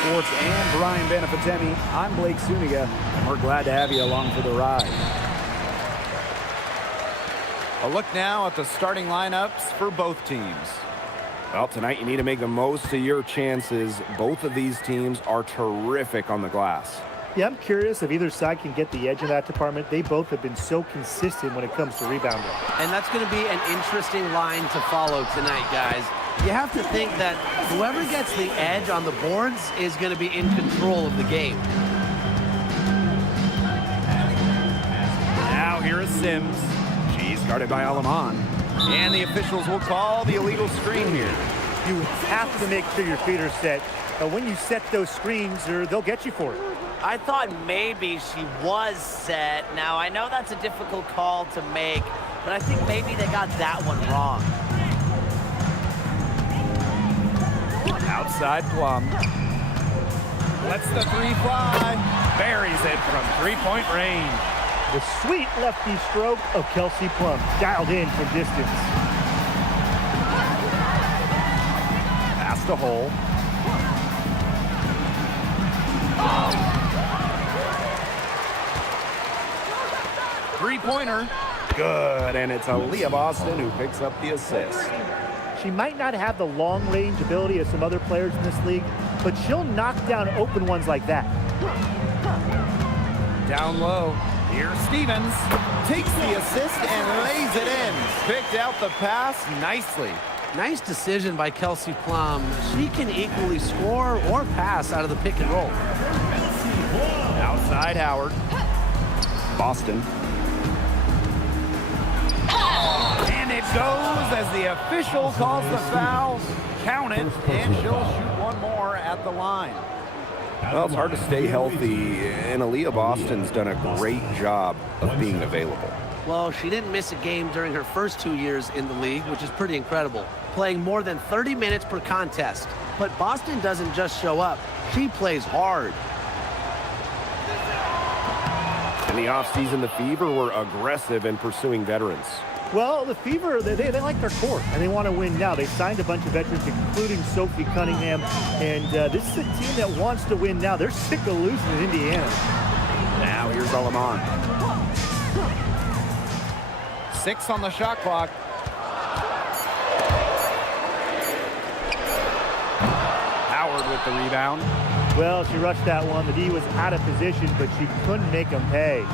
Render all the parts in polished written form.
Sports and Brian Benefitemi. I'm Blake Suniga, and we're glad to have you along for the ride. A look now at the starting lineups for both teams. Well, tonight you need to make the most of your chances. Both of these teams are terrific on the glass. Yeah, I'm curious if either side can get the edge in that department. They both have been so consistent when it comes to rebounding. And that's going to be an interesting line to follow tonight, guys. You have to think that whoever gets the edge on the boards is going to be in control of the game. Now here is Sims. She's guarded by Alaman. And the officials will call the illegal screen here. You have to make sure your feet are set. When you set those screens, they'll get you for it. I thought maybe she was set. Now, I know that's a difficult call to make, but I think maybe they got that one wrong. Outside Plum. Lets the three fly. Buries it from three-point range. The sweet lefty stroke of Kelsey Plum, dialed in from distance. Past the hole. Three-pointer. Good, and it's Aaliyah Boston who picks up the assist. She might not have the long-range ability of some other players in this league, but she'll knock down open ones like that. Down low. Here's Stevens. Takes the assist and lays it in. Picked out the pass nicely. Nice decision by Kelsey Plum. She can equally score or pass out of the pick and roll. Outside Howard. Boston. And it goes as the official calls the foul. Count it, and she'll shoot one more at the line. Well, it's hard to stay healthy, and Aaliyah Boston's done a great job of being available. Well, she didn't miss a game during her first 2 years in the league, which is pretty incredible, playing more than 30 minutes per contest. But Boston doesn't just show up. She plays hard. In the offseason, the Fever were aggressive in pursuing veterans. Well, the Fever, they like their core, and they want to win now. They signed a bunch of veterans, including Sophie Cunningham, and this is a team that wants to win now. They're sick of losing in Indiana. Now here's Alaman. 6 on the shot clock. Howard with the rebound. Well, she rushed that one. The D was out of position, but she couldn't make them pay.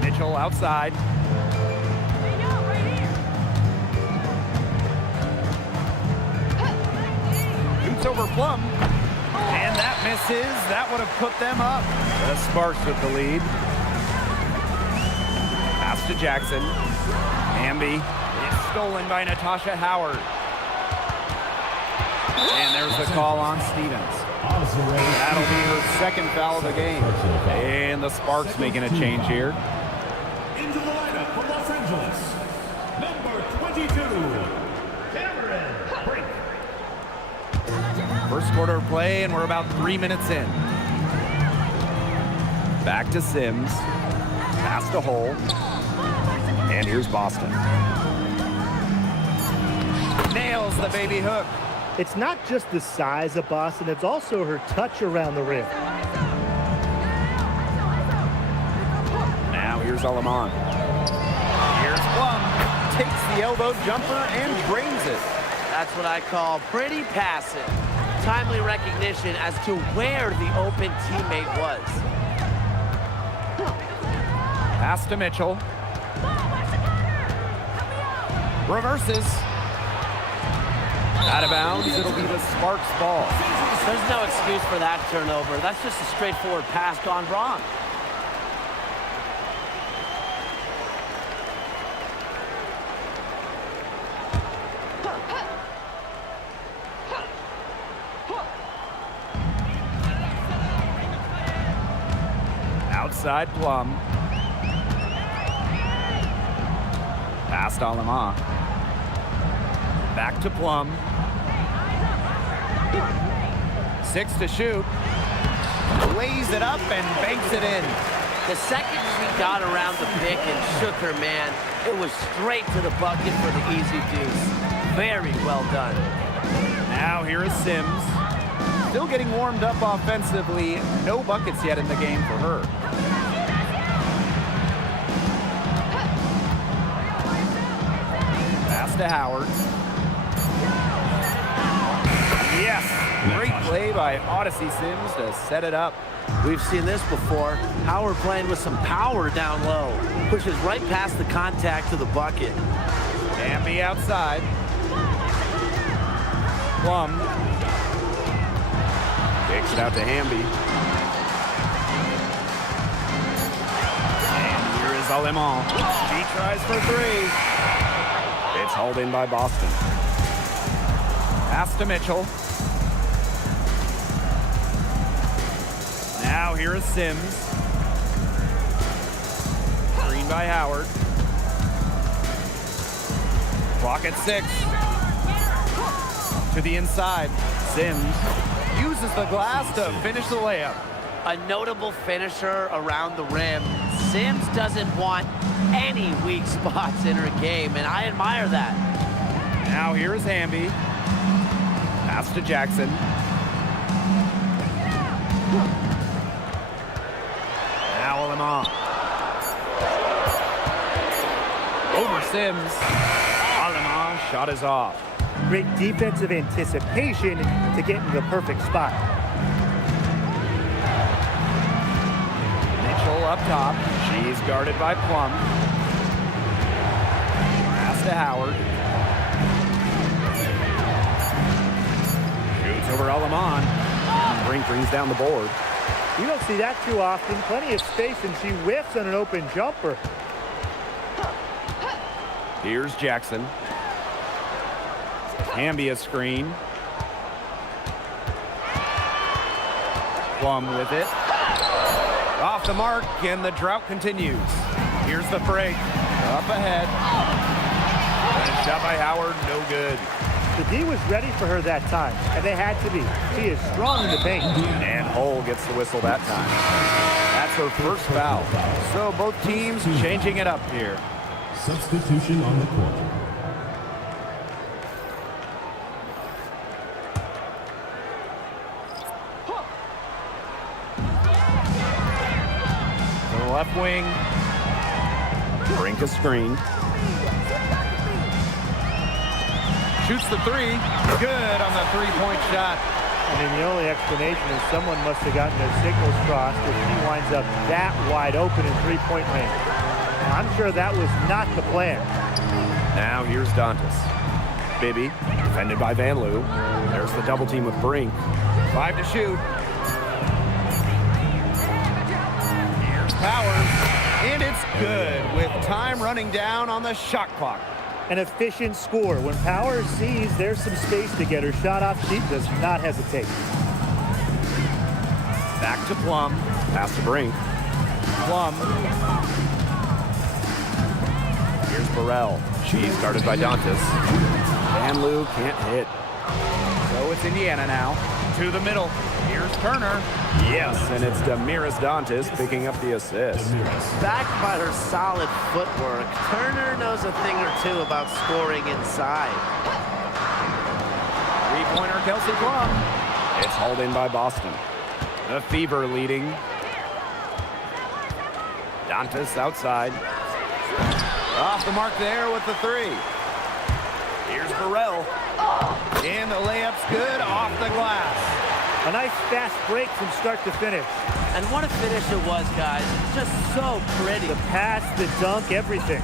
Mitchell outside. Shoots over Plum. And that misses. That would have put them up. The Sparks with the lead. Pass to Jackson. Amby is stolen by Natasha Howard. And there's the call on Stevens. That'll be her second foul of the game. And the Sparks making a change here. Into the lineup for Los Angeles, number 22, Cameron Brink. First quarter of play, and we're about 3 minutes in. Back to Sims. Past the hole. And here's Boston. Nails the baby hook. It's not just the size of Boston, it's also her touch around the rim. Now here's Alaman. Here's Plum. Takes the elbow jumper and drains it. That's what I call pretty passive. Timely recognition as to where the open teammate was. Pass to Mitchell. Reverses. Out of bounds, it'll be the Sparks ball. There's no excuse for that turnover. That's just a straightforward pass gone wrong. Outside Plum. Past Alama. Back to Plum. 6 to shoot. Lays it up and banks it in. The second she got around the pick and shook her man, it was straight to the bucket for the easy deuce. Very well done. Now here is Sims. Still getting warmed up offensively. No buckets yet in the game for her. Pass to Howard. Yes! Great play by Odyssey Sims to set it up. We've seen this before. Howard playing with some power down low. Pushes right past the contact to the bucket. Hamby outside. Plum. Kicks it out to Hamby. And here is Alemán. She tries for three. It's hauled in by Boston. Pass to Mitchell. Now here is Sims. Screen by Howard. Clock at 6. To the inside. Sims uses the glass to finish the layup. A notable finisher around the rim. Sims doesn't want any weak spots in her game, and I admire that. Now here is Hamby. Pass to Jackson. Now Alemán. Over Sims. Alemán shot is off. Great defensive anticipation to get in the perfect spot. Mitchell up top. She's guarded by Plum. Pass to Howard. Shoots over Alemán. Brink brings down the board. You don't see that too often. Plenty of space, and she whiffs on an open jumper. Here's Jackson. Hamby a screen. Plum with it. Off the mark, and the drought continues. Here's the break. Up ahead. And a shot by Howard, no good. The D was ready for her that time, and they had to be. She is strong in the paint. And Hull gets the whistle that time. That's her first foul. So both teams changing it up here. Substitution on the court. To the left wing. Brink a screen. Shoots the three. Good on the three-point shot. I mean, the only explanation is someone must have gotten their signals crossed if she winds up that wide open in three-point range. I'm sure that was not the plan. Now here's Dantas. Bibby, defended by Van Loo. There's the double team with Brink. 5 to shoot. Here's Powers. And it's good with time running down on the shot clock. An efficient score. When Powers sees there's some space to get her shot off, she does not hesitate. Back to Plum. Pass to Brink. Plum. Here's Burrell. She's guarded by Dantas. Van Loo can't hit. So it's Indiana now. To the middle. Here's Turner. Yes, and it's Damiris Dantas picking up the assist. Backed by her solid footwork, Turner knows a thing or two about scoring inside. Three-pointer Kelsey Plum. It's hauled in by Boston. The Fever leading. Dantas outside. Off the mark there with the three. Here's Burrell. And the layup's good off the glass. A nice fast break from start to finish. And what a finish it was, guys. Just so pretty. The pass, the dunk, everything.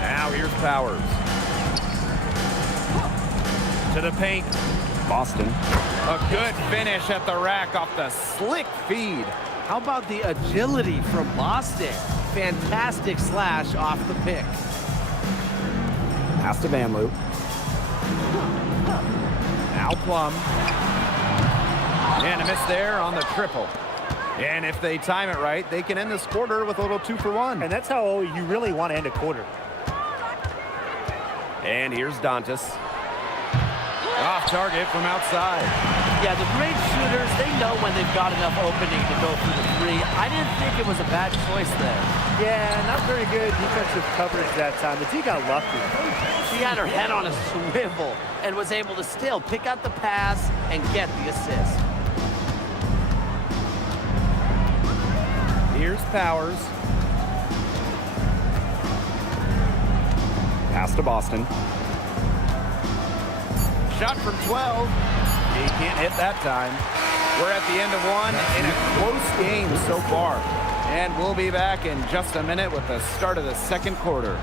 Now here's Powers. To the paint. Boston. A good finish at the rack off the slick feed. How about the agility from Boston? Fantastic slash off the pick. Pass to Van Loo. Now Plum. And a miss there on the triple. And if they time it right, they can end this quarter with a little 2-for-1. And that's how you really want to end a quarter. And here's Dantas. Off target from outside. Yeah, the great shooters, they know when they've got enough opening to go through the three. I didn't think it was a bad choice there. Yeah, not very good defensive coverage that time. The D got lucky. She had her head on a swivel and was able to still pick out the pass and get the assist. Here's Powers. Pass to Boston. Shot from 12. He can't hit that time. We're at the end of one in a close game so far. And we'll be back in just a minute with the start of the second quarter.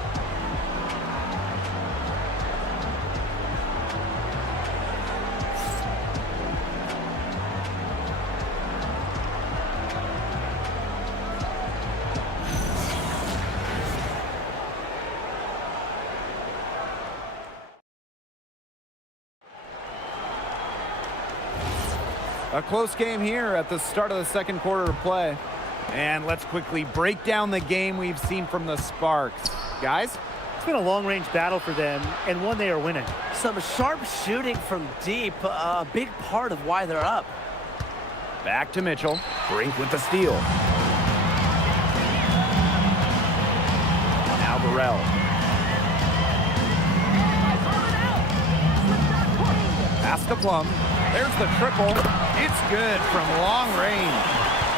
A close game here at the start of the second quarter of play. And let's quickly break down the game we've seen from the Sparks. Guys? It's been a long-range battle for them, and one they are winning. Some sharp shooting from deep, a big part of why they're up. Back to Mitchell. Brink with the steal. Now Burrell. Pass to Plum. There's the triple. It's good from long range.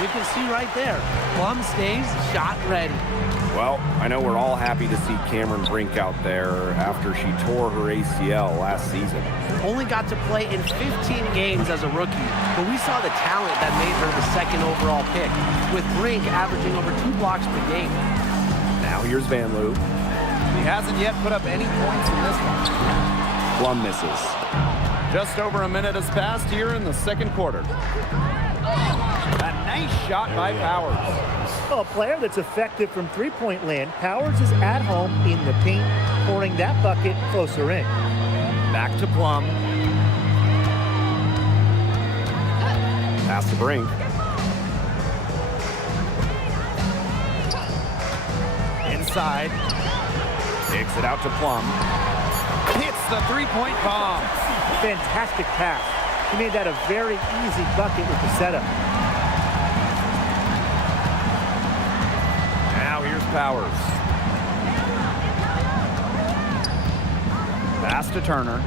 You can see right there, Plum stays shot ready. Well, I know we're all happy to see Cameron Brink out there after she tore her ACL last season. Only got to play in 15 games as a rookie, but we saw the talent that made her the second overall pick, with Brink averaging over 2 blocks per game. Now here's Van Loo. He hasn't yet put up any points in this one. Plum misses. Just over a minute has passed here in the second quarter. A nice shot by Powers. Well, a player that's effective from three-point land. Powers is at home in the paint, pouring that bucket closer in. Back to Plum. Pass to Brink. Inside. Takes it out to Plum. Hits the three-point bomb. Fantastic pass. He made that a very easy bucket with the setup. Now here's Powers. Pass to Turner.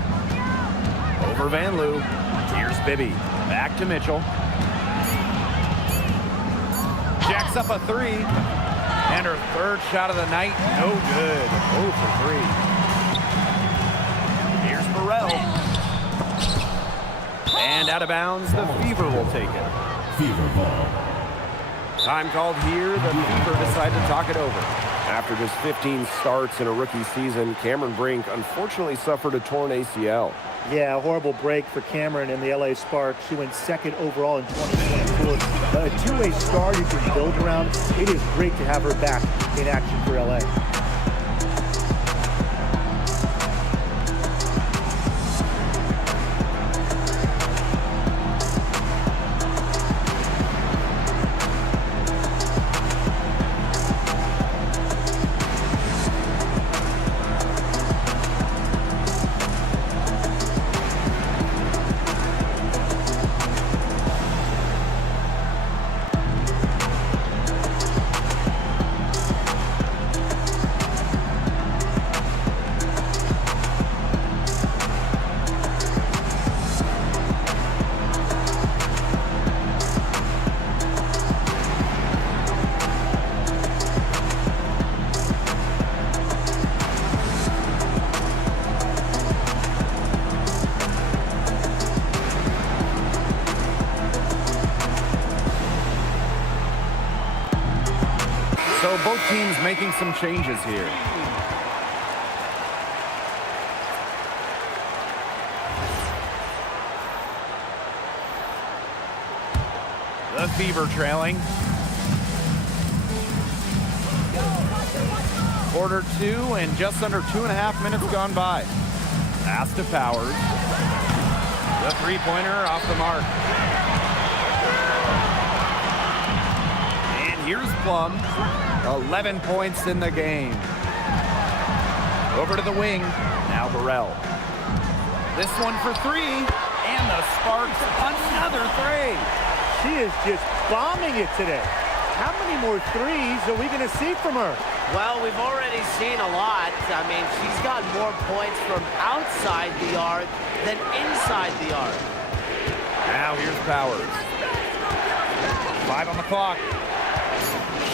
Over Van Loo. Here's Bibby. Back to Mitchell. Jacks up a three. And her third shot of the night, no good. 0 for 3. Here's Burrell. And out of bounds, the Fever will take it. Fever ball. Time called here. The Fever decide to talk it over. After just 15 starts in a rookie season, Cameron Brink unfortunately suffered a torn ACL. Yeah, a horrible break for Cameron and the LA Sparks. She went second overall in 2024. A two-way star you can build around. It is great to have her back in action for LA. So both teams making some changes here. The Fever trailing. Quarter 2 and just under 2.5 minutes gone by. Pass to Powers. The three-pointer off the mark. And here's Plum. 11 points in the game. Over to the wing. Now Burrell. This one for 3. And the Sparks another 3. She is just bombing it today. how many more threes are we going to see from her? Well, we've already seen a lot. I mean, she's got more points from outside the arc than inside the arc. Now here's Powers. 5 on the clock.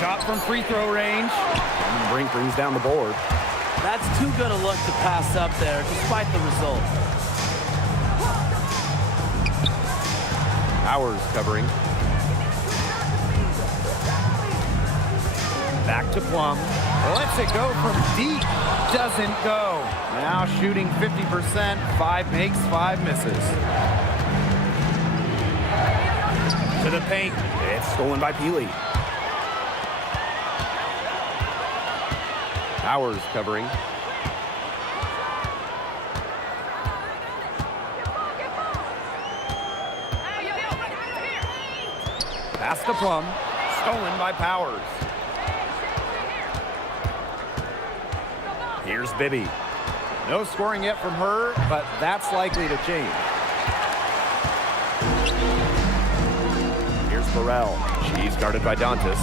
Shot from free throw range. And Brink brings down the board. That's too good a look to pass up there, despite the result. Powers covering. Back to Plum. Lets it go from deep. Doesn't go. Now shooting 50%. 5 makes, 5 misses. To the paint. It's stolen by Peely. Powers covering. Pass to Plum. Stolen by Powers. Here's Bibby. No scoring yet from her, but that's likely to change. Here's Burrell. She's guarded by Dantas.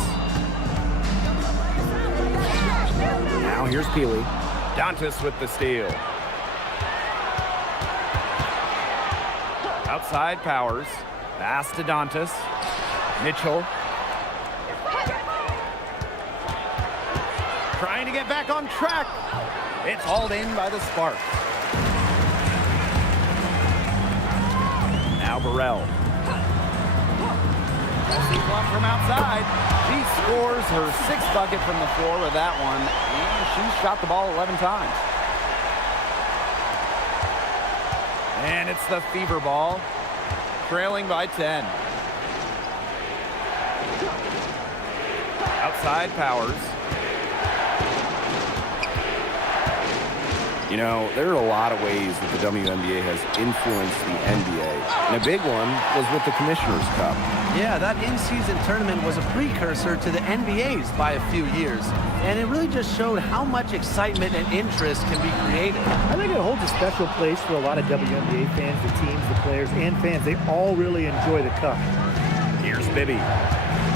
Now here's Peely. Dantas with the steal. Outside Powers. Pass to Dantas. Mitchell. Trying to get back on track. It's hauled in by the Sparks. Now Burrell. Plum from outside. She scores her 6th bucket from the floor with that one, and she's shot the ball 11 times. And it's the Fever ball, trailing by 10. Outside Powers. You know, there are a lot of ways that the WNBA has influenced the NBA. And a big one was with the Commissioner's Cup. Yeah, that in-season tournament was a precursor to the NBA's by a few years. And it really just showed how much excitement and interest can be created. I think it holds a special place for a lot of WNBA fans, the teams, the players, and fans. They all really enjoy the cup. Here's Bibby.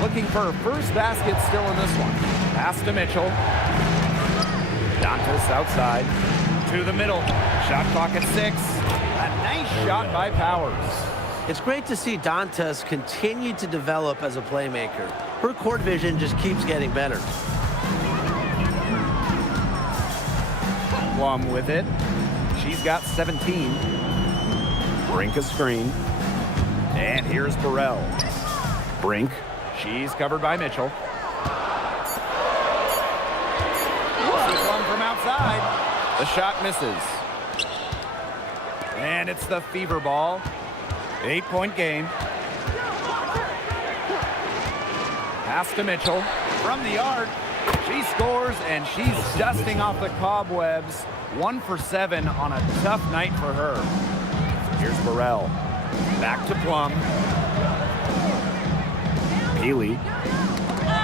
Looking for her first basket still in this one. Pass to Mitchell. Dantas outside. To the middle. Shot clock at 6. A nice shot by Powers. It's great to see Dantas continue to develop as a playmaker. Her court vision just keeps getting better. Plum with it. She's got 17. Brink a screen. And here's Burrell. Brink. She's covered by Mitchell. Plum from outside. The shot misses. And it's the Fever ball. 8-point game. Pass to Mitchell. From the arc. She scores, and she's dusting off the cobwebs. 1 for 7 on a tough night for her. Here's Burrell. Back to Plum. Peely.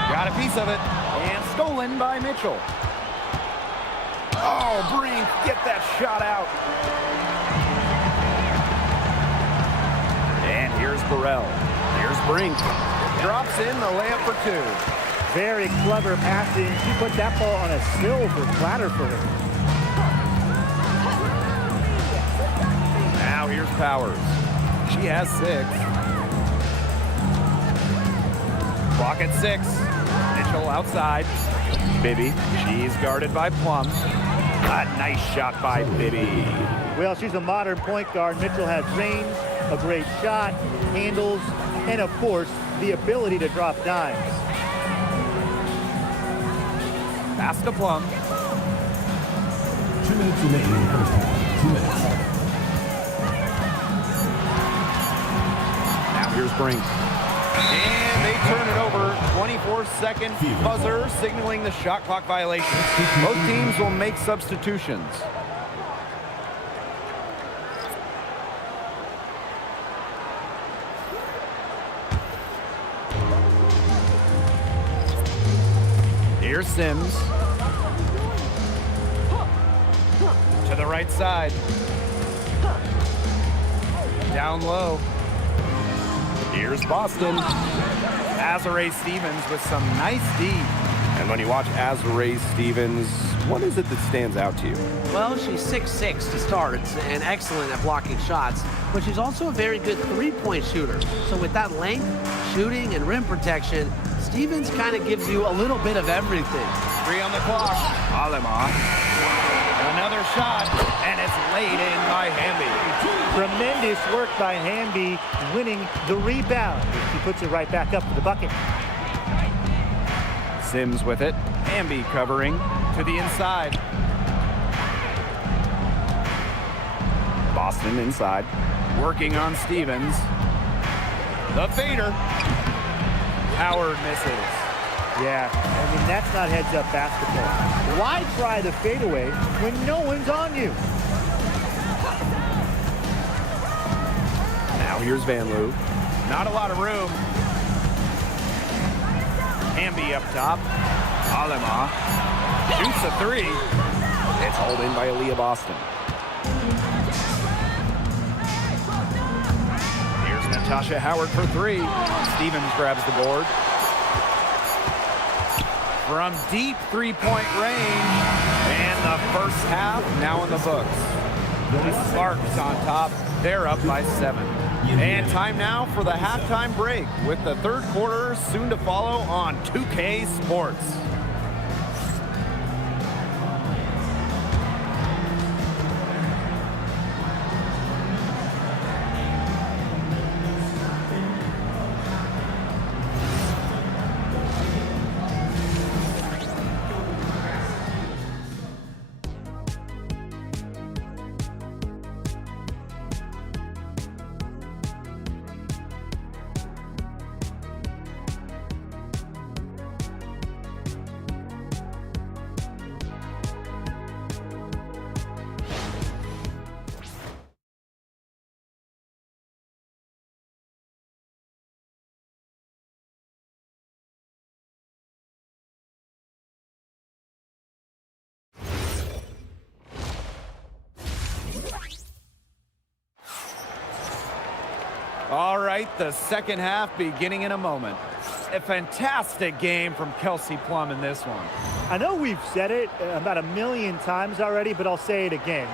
Got a piece of it. And stolen by Mitchell. Oh, Brink, get that shot out. And here's Burrell. Here's Brink. Drops in the layup for 2. Very clever passing. She put that ball on a silver platter for her. Now here's Powers. She has 6. Clock at 6. Mitchell outside. Bibby. She's guarded by Plum. A nice shot by Bibby. Well, she's a modern point guard. Mitchell has range, a great shot, handles, and of course, the ability to drop dimes. Pass to Plum. 2 minutes remaining in the first half. 2 minutes. Now here's Brink. And they turn it over. 24-second buzzer signaling the shot clock violation. Both teams will make substitutions. Here's Sims. To the right side. Down low. Here's Boston. Azarae Stevens with some nice D. And when you watch Azarae Stevens, what is it that stands out to you? Well, she's 6'6" to start and excellent at blocking shots, but she's also a very good three-point shooter. So with that length, shooting, and rim protection, Stevens kind of gives you a little bit of everything. 3 on the clock. Alema. Another shot, and it's laid in by Hamby. Tremendous work by Hamby, winning the rebound. She puts it right back up to the bucket. Sims with it. Hamby covering to the inside. Boston inside. Working on Stevens. The fader. Howard misses. Yeah, I mean, that's not heads-up basketball. Why try the fadeaway when no one's on you? Now here's Van Loo. Not a lot of room. Hamby up top. Alema shoots a 3. It's hauled in by Aaliyah Boston. Here's Natasha Howard for 3. Stevens grabs the board. From deep three-point range. And the first half now in the books. The Sparks on top. They're up by 7. And time now for the halftime break with the third quarter soon to follow on 2K Sports. All right, the second half beginning in a moment. A fantastic game from Kelsey Plum in this one. I know we've said it about 1,000,000 times already, but I'll say it again.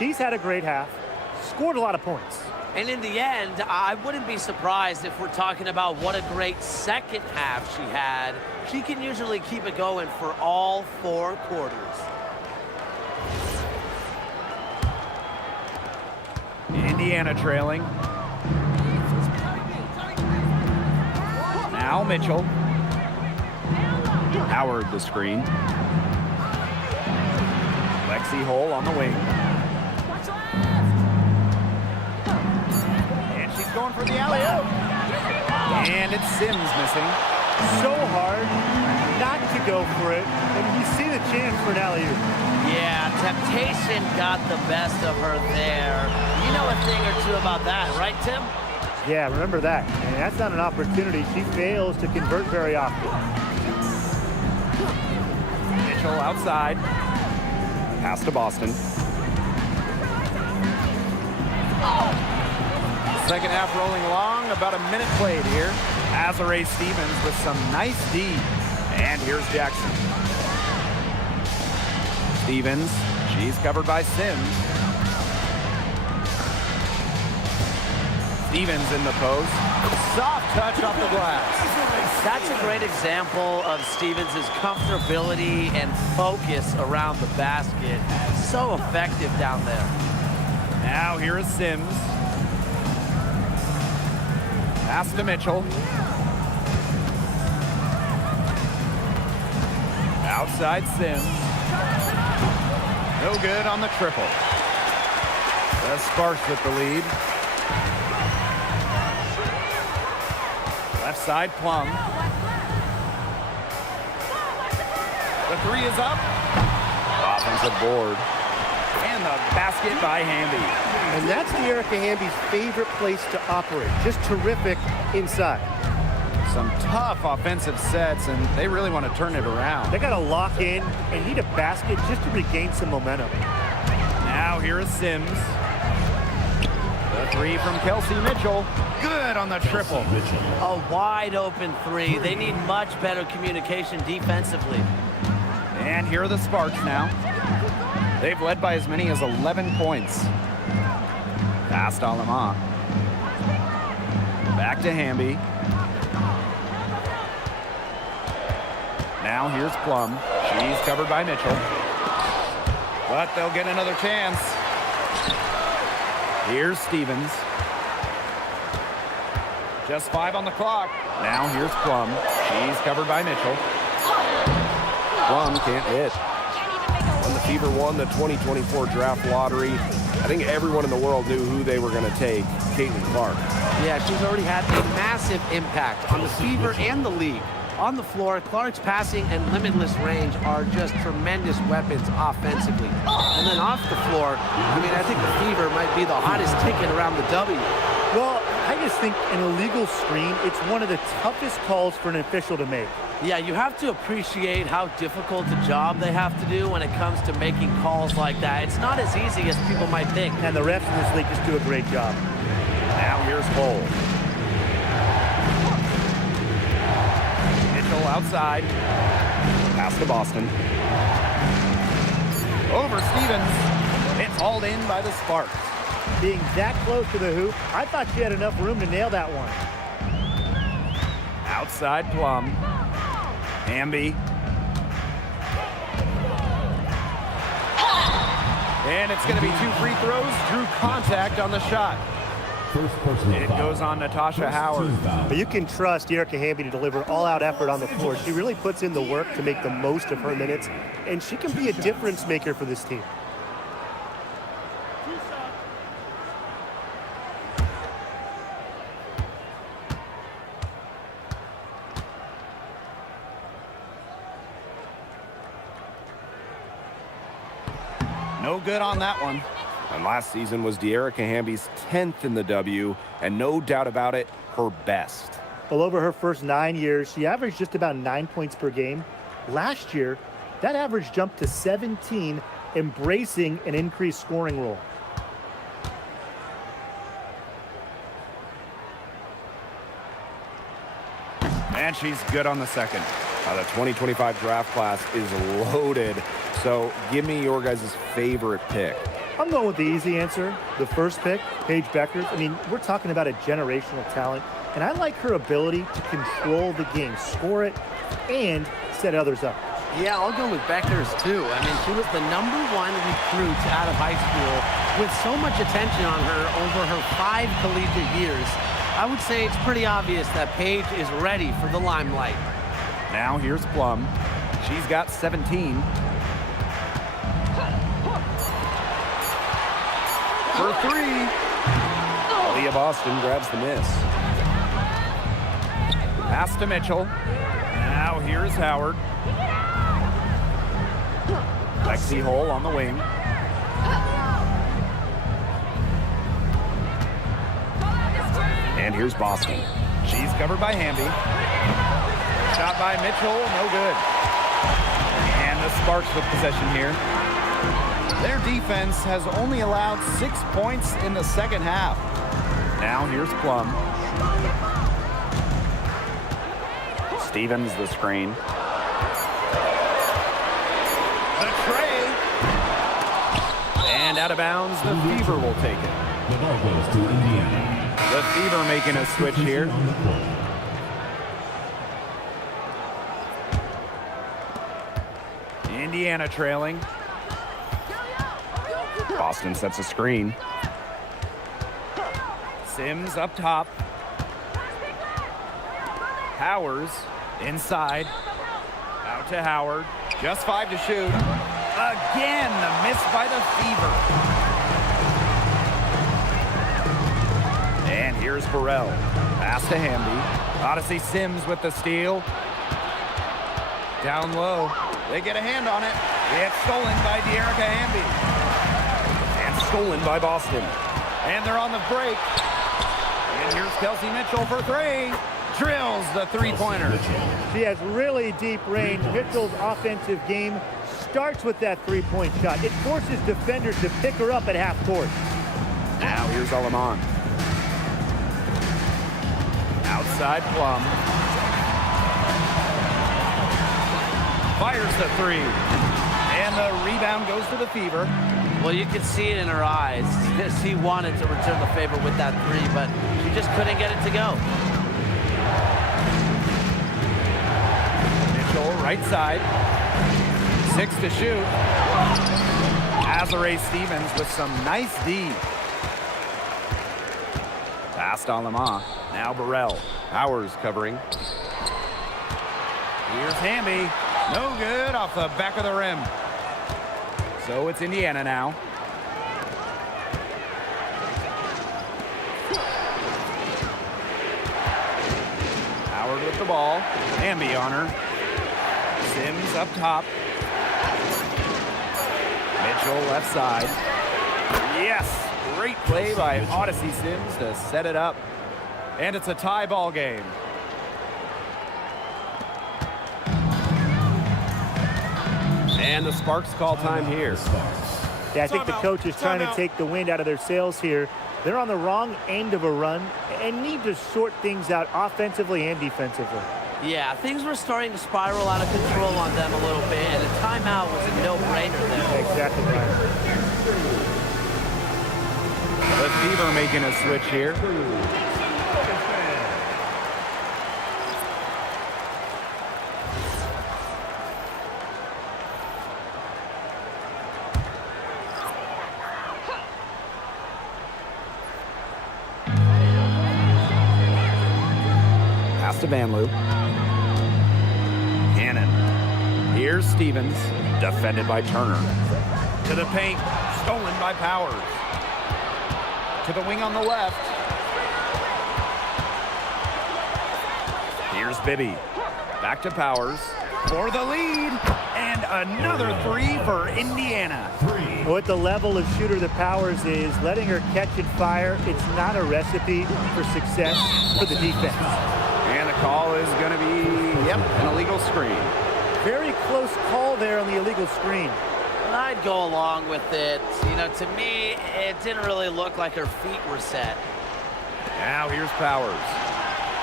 She's had a great half, scored a lot of points. And in the end, I wouldn't be surprised if we're talking about what a great second half she had. She can usually keep it going for all 4 quarters. Indiana trailing. Now Mitchell. Howard the screen. Lexi Hole on the wing. And she's going for the alley-oop. And it's Sims missing. So hard not to go for it, and you see the chance for an alley-oop. Yeah, temptation got the best of her there. You know a thing or two about that, right, Tim? Yeah, remember that. And that's not an opportunity she fails to convert very often. Mitchell outside. Pass to Boston. Second half rolling along, about a minute played here. Azarae Stevens with some nice D. And here's Jackson. Stevens, she's covered by Sims. Stevens in the post. Soft touch off the glass. That's a great example of Stevens' comfortability and focus around the basket. So effective down there. Now here is Sims. Pass to Mitchell. Outside Sims. No good on the triple. The Sparks with the lead. Left side Plum. The 3 is up. Offensive board. And the basket by Hamby. And that's the Erica Hamby's favorite place to operate. Just terrific inside. Some tough offensive sets, and they really want to turn it around. They got to lock in and need a basket just to regain some momentum. Now here is Sims. The three from Kelsey Mitchell. Good on the triple. A wide open three. They need much better communication defensively. And here are the Sparks now. They've led by as many as 11 points. Pass to Alama. Back to Hamby. Now here's Plum. She's covered by Mitchell. But they'll get another chance. Here's Stevens. Just 5 on the clock. Now here's Plum. She's covered by Mitchell. Plum can't hit. When the Fever won the 2024 draft lottery, I think everyone in the world knew who they were going to take, Caitlin Clark. Yeah, she's already had a massive impact on the Fever and the league. On the floor, Clark's passing and limitless range are just tremendous weapons offensively. And then off the floor, I mean, I think the Fever might be the hottest ticket around the W. Well, I just think an illegal screen, it's one of the toughest calls for an official to make. Yeah, you have to appreciate how difficult a job they have to do when it comes to making calls like that. It's not as easy as people might think. And the refs in this league just do a great job. Now here's Cole. Mitchell outside. Pass to Boston. Over Stevens. It's hauled in by the Sparks. Being that close to the hoop, I thought she had enough room to nail that one. Outside Plum. Hamby. And it's going to be 2 free throws. Drew contact on the shot. First personal It foul. goes on Natasha Howard. But you can trust Erica Hamby to deliver all-out effort on the floor. She really puts in the work to make the most of her minutes, and she can be a difference maker for this team. No good on that one. And last season was De'Erica Hamby's 10th in the W, and no doubt about it, her best. Well, over her first 9 years, she averaged just about 9 points per game. Last year, that average jumped to 17, embracing an increased scoring role. And she's good on the second. The 2025 draft class is loaded, so give me your guys' favorite pick. I'm going with the easy answer. The first pick, Paige Beckers. I mean, we're talking about a generational talent, and I like her ability to control the game, score it, and set others up. Yeah, I'll go with Beckers, too. I mean, she was the #1 recruit out of high school with so much attention on her over her 5 collegiate years. I would say it's pretty obvious that Paige is ready for the limelight. Now here's Plum. She's got 17. For 3. Leah Boston grabs the miss. Pass to Mitchell. Now here's Howard. Lexi Hole on the wing. And here's Boston. She's covered by Hamby. Shot by Mitchell, no good. And the Sparks with possession here. Their defense has only allowed 6 points in the second half. Now here's Plum. Stevens the screen. The tray. And out of bounds, the Fever will take it. The ball goes to Indiana. The Fever making a switch here. On the court. Indiana trailing. Boston sets a screen. Sims up top. Powers inside. Out to Howard. Just 5 to shoot. Again, the miss by the Fever. And here's Burrell. Pass to Hamby. Odyssey Sims with the steal. Down low. They get a hand on it. It's stolen by De'Erica Hamby. And stolen by Boston. And they're on the break. And here's Kelsey Mitchell for 3. Drills the three-pointer. She has really deep range. Mitchell's offensive game starts with that three-point shot. It forces defenders to pick her up at half court. Now here's Alaman. Outside Plum. Fires the three. And the rebound goes to the Fever. Well, you could see it in her eyes. She wanted to return the favor with that three, but she just couldn't get it to go. Mitchell, right side. 6 to shoot. Azare Stevens with some nice D. Past Alama. Now Burrell. Powers covering. Here's Hamby. No good off the back of the rim. So it's Indiana now. Howard with the ball. Hamby on her. Sims up top. Mitchell left side. Yes! Great play by Odyssey Sims to set it up. And it's a tie ball game. And the Sparks call time here. Yeah, I think the coach is trying to take the wind out of their sails here. They're on the wrong end of a run and need to sort things out offensively and defensively. Yeah, things were starting to spiral out of control on them a little bit, and a timeout was a no-brainer there. Exactly right. The Fever making a switch here. Pass to Van Loo. Cannon. Here's Stevens, defended by Turner. To the paint, stolen by Powers. To the wing on the left. Here's Bibby. Back to Powers for the lead. And another three for Indiana. With the level of shooter that Powers is, letting her catch and fire, it's not a recipe for success for the defense. And the call is going to be, an illegal screen. Very close call there on the illegal screen. And I'd go along with it. You know, to me, it didn't really look like her feet were set. Now here's Powers.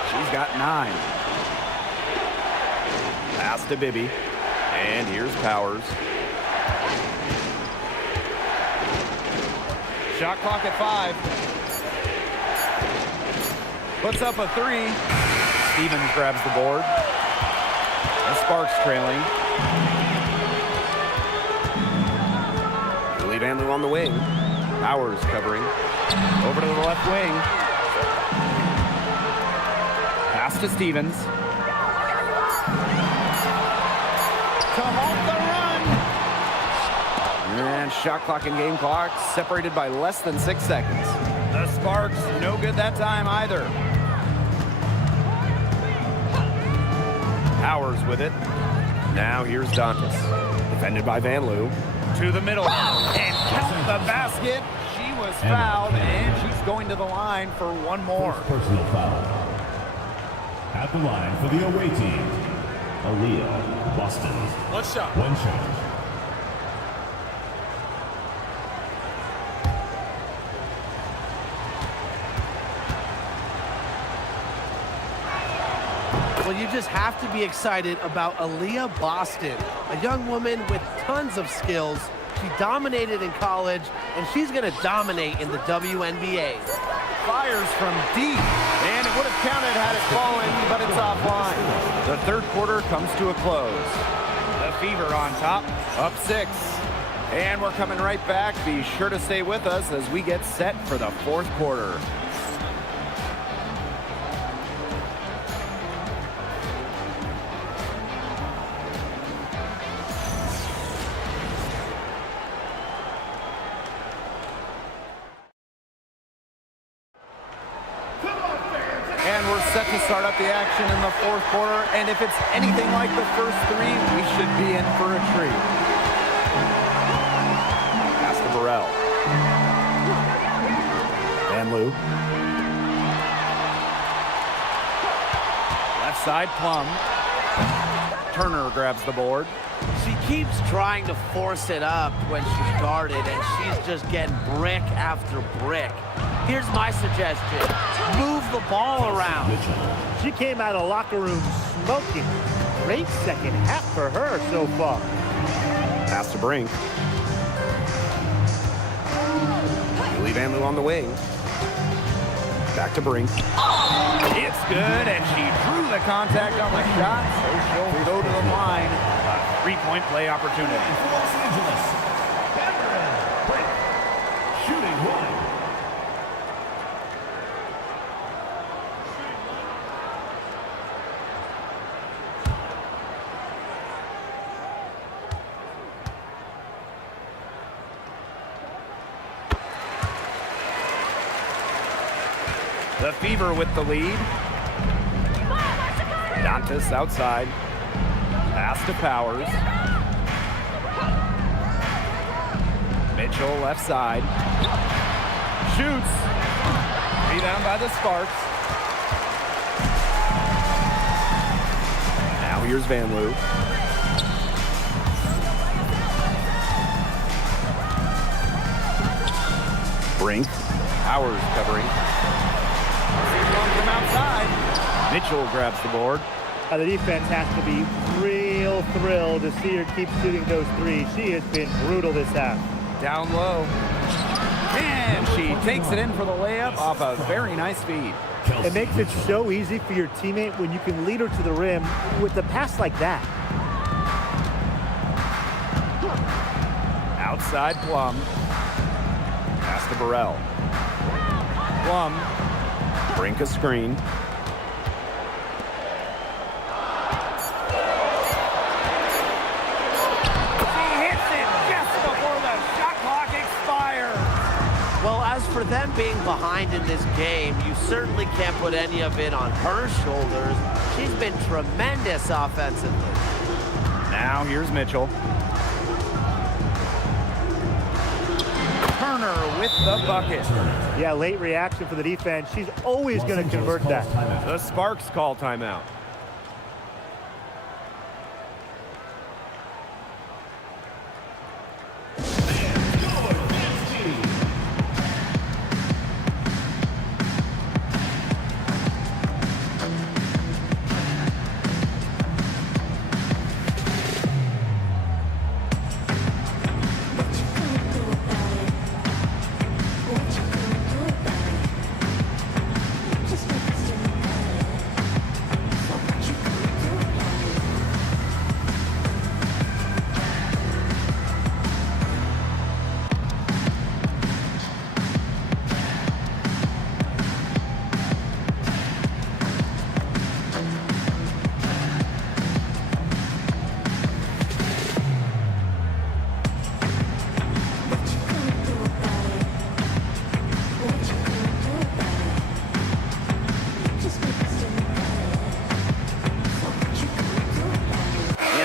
She's got 9. Pass to Bibby. And here's Powers. Shot clock at 5. Puts up a 3. Stevens grabs the board. The Sparks trailing. Julie Van Loo on the wing. Powers covering. Over to the left wing. Pass to Stevens. Come off the run. And shot clock and game clock separated by less than 6 seconds. The Sparks no good that time either. Powers with it. Now here's Dantas. Defended by Van Loo. To the middle. And count the basket. She was fouled, and she's going to the line for one more. First personal foul. At the line for the away team, Aaliyah, Boston. One shot. Well, you just have to be excited about Aaliyah Boston, a young woman with tons of skills. She dominated in college, and she's going to dominate in the WNBA. Fires from deep, and it would have counted had it fallen, but it's offline. The third quarter comes to a close. The Fever on top, up 6. And we're coming right back. Be sure to stay with us as we get set for the fourth quarter. And we're set to start up the action in the fourth quarter. And if it's anything like the first 3, we should be in for a treat. Pass to Burrell. Van Loo. Left side, Plum. Turner grabs the board. She keeps trying to force it up when she's guarded, and she's just getting brick after brick. Here's my suggestion. Move the ball around. She came out of locker room smoking. Great second half for her so far. Pass to Brink. Julie Van Loo on the wing. Back to Brink. It's good, and she drew the contact on the shot, so she'll go to the line. A three-point play opportunity. Los Angeles, Cameron Brink, shooting one. The Fever with the lead. Dantas outside. Pass to Powers. Mitchell left side. Shoots. Rebound by the Sparks. Now here's Van Loo. Brink. Powers covering. From outside. Mitchell grabs the board. The defense has to be real thrilled to see her keep shooting those threes. She has been brutal this half. Down low. And she takes it in for the layup off a very nice feed. It makes it so easy for your teammate when you can lead her to the rim with a pass like that. Outside Plum. Pass to Burrell. Plum. Brink a screen. Well, as for them being behind in this game, you certainly can't put any of it on her shoulders. She's been tremendous offensively. Now here's Mitchell. Turner with the bucket. Yeah, late reaction for the defense. She's always going to convert that. The Sparks call timeout.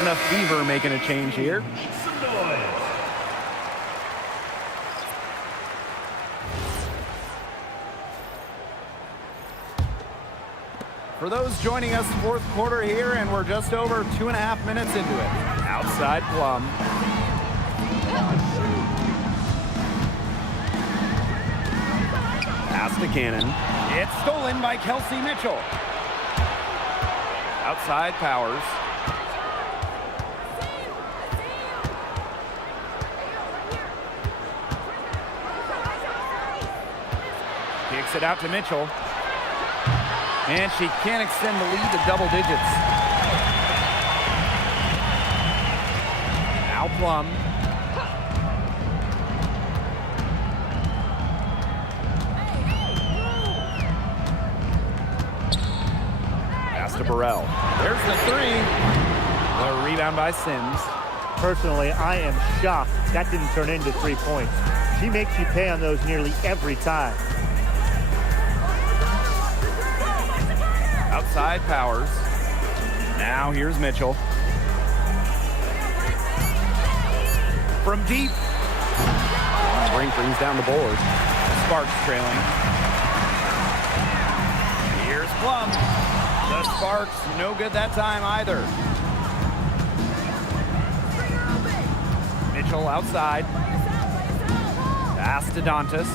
The Fever making a change here. For those joining us, fourth quarter here, and we're just over 2.5 minutes into it. Outside Plum. Pass to Cannon. It's stolen by Kelsey Mitchell. Outside Powers. Kicks it out to Mitchell. And she can't extend the lead to double digits. Now Plum. Pass to Burrell. There's the three. The rebound by Sims. Personally, I am shocked that didn't turn into 3 points. She makes you pay on those nearly every time. Outside Powers. Now here's Mitchell. From deep. Brink brings down the board. Sparks trailing. Here's Plum. The Sparks no good that time either. Mitchell outside. Pass to Dantas.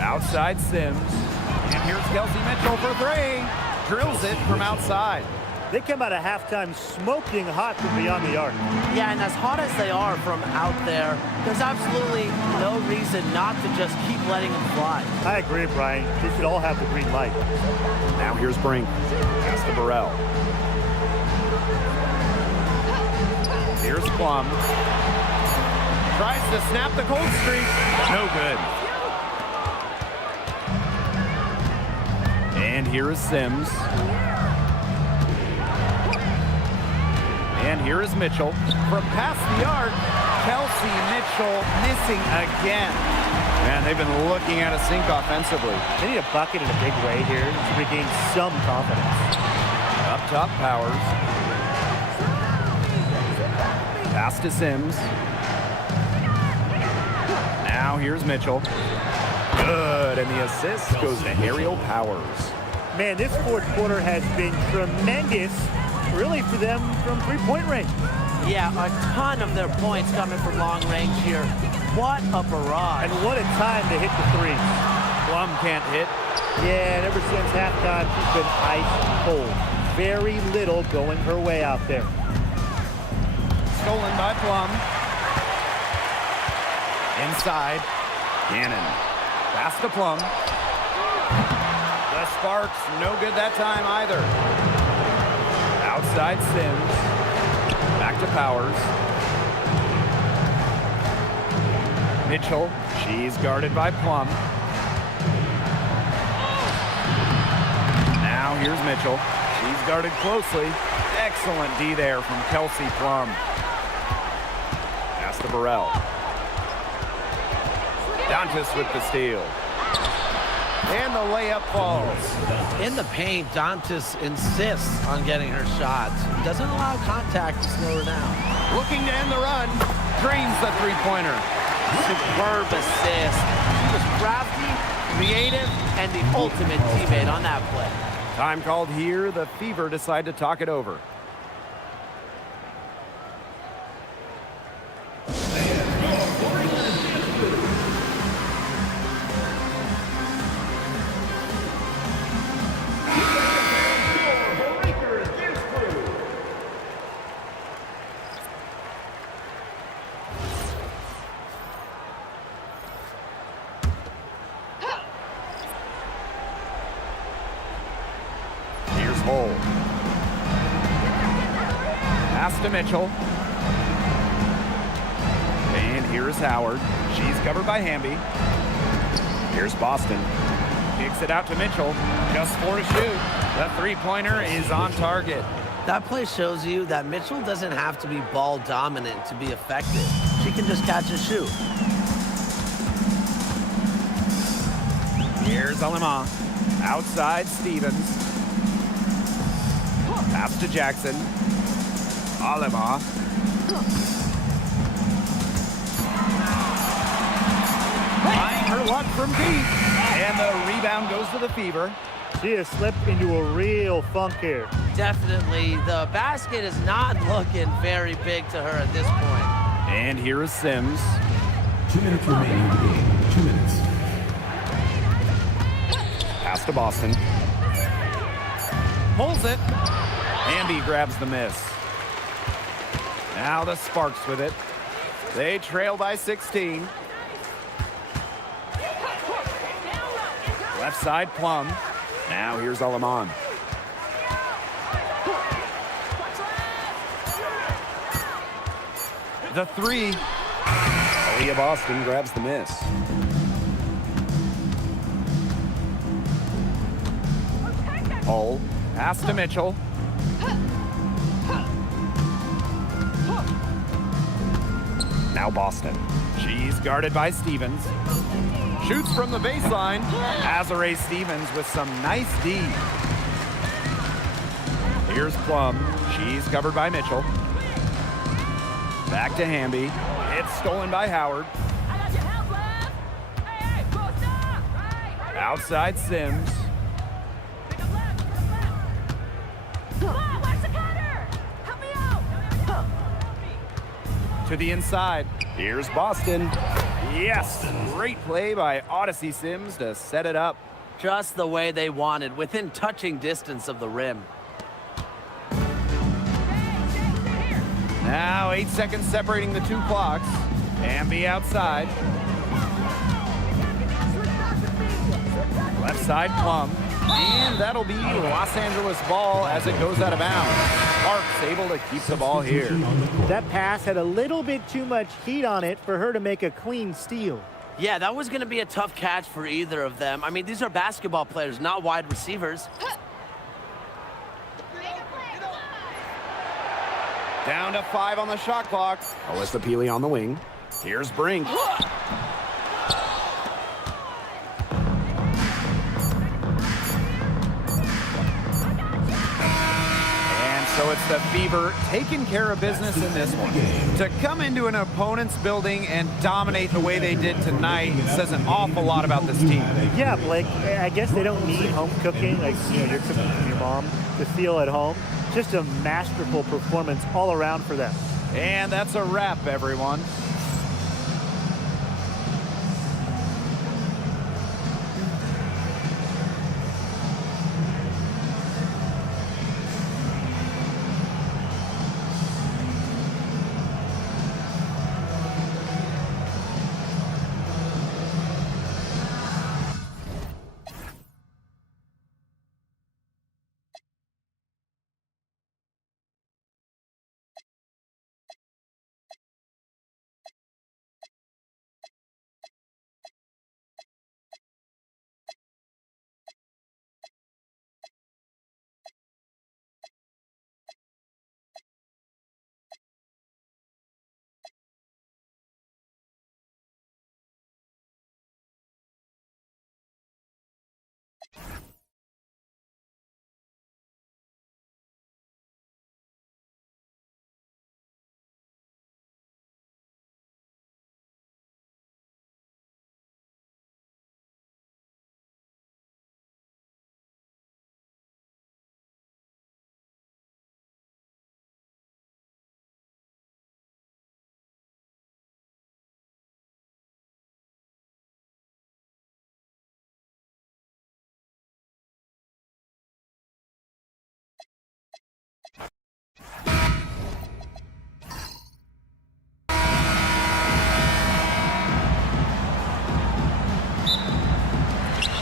Outside Sims. And here's Kelsey Mitchell for three. Drills it from outside. They come out of halftime smoking hot from beyond the arc. Yeah, and as hot as they are from out there, there's absolutely no reason not to just keep letting them fly. I agree, Brian. They should all have the green light. Now here's Brink. Pass to Burrell. Here's Plum. Tries to snap the cold streak. No good. And here is Sims. And here is Mitchell. From past the arc, Kelsey Mitchell missing again. Man, they've been looking at a sink offensively. They need a bucket in a big way here to regain some confidence. Up top, Powers. Pass to Sims. Now here's Mitchell. Good, and the assist goes to Aerial Powers. Man, this fourth quarter has been tremendous, really, for them from three-point range. Yeah, a ton of their points coming from long range here. What a barrage. And what a time to hit the threes. Plum can't hit. Yeah, and ever since halftime, she's been ice cold. Very little going her way out there. Stolen by Plum. Inside. Gannon. Pass to Plum. The Sparks, no good that time either. Outside Sims. Back to Powers. Mitchell. She's guarded by Plum. Now here's Mitchell. She's guarded closely. Excellent D there from Kelsey Plum. Pass to Burrell. Dantas with the steal. And the layup falls. In the paint, Dantas insists on getting her shots. Doesn't allow contact to slow her down. Looking to end the run. Drains the three-pointer. Superb assist. She was crafty, creative, and the ultimate teammate on that play. Time called here. The Fever decide to talk it over. Hole. Pass to Mitchell. And here is Howard. She's covered by Hamby. Here's Boston. Kicks it out to Mitchell. Just 4 to shoot. The three-pointer is on target. That play shows you that Mitchell doesn't have to be ball dominant to be effective. She can just catch and shoot. Here's Alema. Outside Stevens. Pass to Jackson. Alema. Trying her luck from deep. And the rebound goes to the Fever. She has slipped into a real funk here. Definitely. The basket is not looking very big to her at this point. And here is Sims. 2 minutes remaining in the game. 2 minutes. Pass to Boston. Pulls it. Hamby grabs the miss. Now the Sparks with it. They trail by 16. Left side Plum. Now here's Aleman. The three. Aaliyah Boston grabs the miss. Hull. Pass to Mitchell. Now Boston. She's guarded by Stevens. Shoots from the baseline. Azare Stevens with some nice D. Here's Plum. She's covered by Mitchell. Back to Hamby. It's stolen by Howard. Outside Sims. To the inside. Here's Boston. Yes, great play by Odyssey Sims to set it up. Just the way they wanted, within touching distance of the rim. Now 8 seconds separating the two clocks. Hamby outside. Left side, Plum. And that'll be Los Angeles ball as it goes out of bounds. Sparks able to keep the ball here. That pass had a little bit too much heat on it for her to make a clean steal. Yeah, that was going to be a tough catch for either of them. I mean, these are basketball players, not wide receivers. Down to 5 on the shot clock. Alyssa Peely on the wing. Here's Brink. So it's the Fever taking care of business in this one. To come into an opponent's building and dominate the way they did tonight says an awful lot about this team. Yeah, Blake, I guess they don't need home cooking, like you're cooking from your mom, to feel at home. Just a masterful performance all around for them. And that's a wrap, everyone.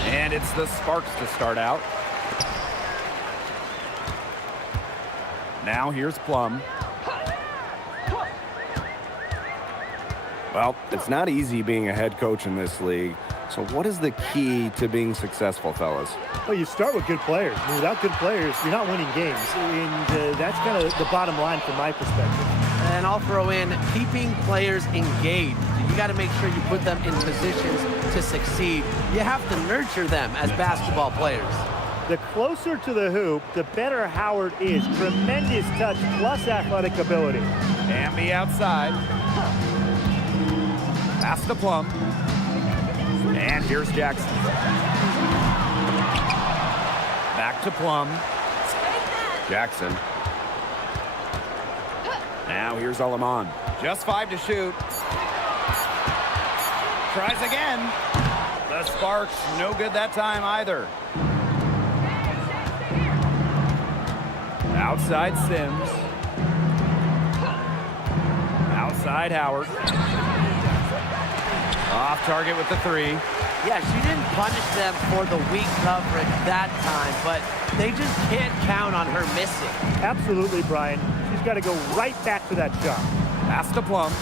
And it's the Sparks to start out. Now here's Plum. Well, it's not easy being a head coach in this league. So what is the key to being successful, fellas? Well, you start with good players. I mean, without good players, you're not winning games. And that's kind of the bottom line from my perspective. And I'll throw in keeping players engaged. You got to make sure you put them in positions to succeed. You have to nurture them as basketball players. The closer to the hoop, the better Howard is. Tremendous touch plus athletic ability. Hamby outside. Pass to Plum. And here's Jackson. Back to Plum. Jackson. Now here's Alaman. Just 5 to shoot. Tries again. The Sparks, no good that time either. Outside Sims. Outside Howard. Off target with the 3. Yeah, she didn't punish them for the weak coverage that time, but they just can't count on her missing. Absolutely, Brian. She's got to go right back to that shot. Pass to Plum.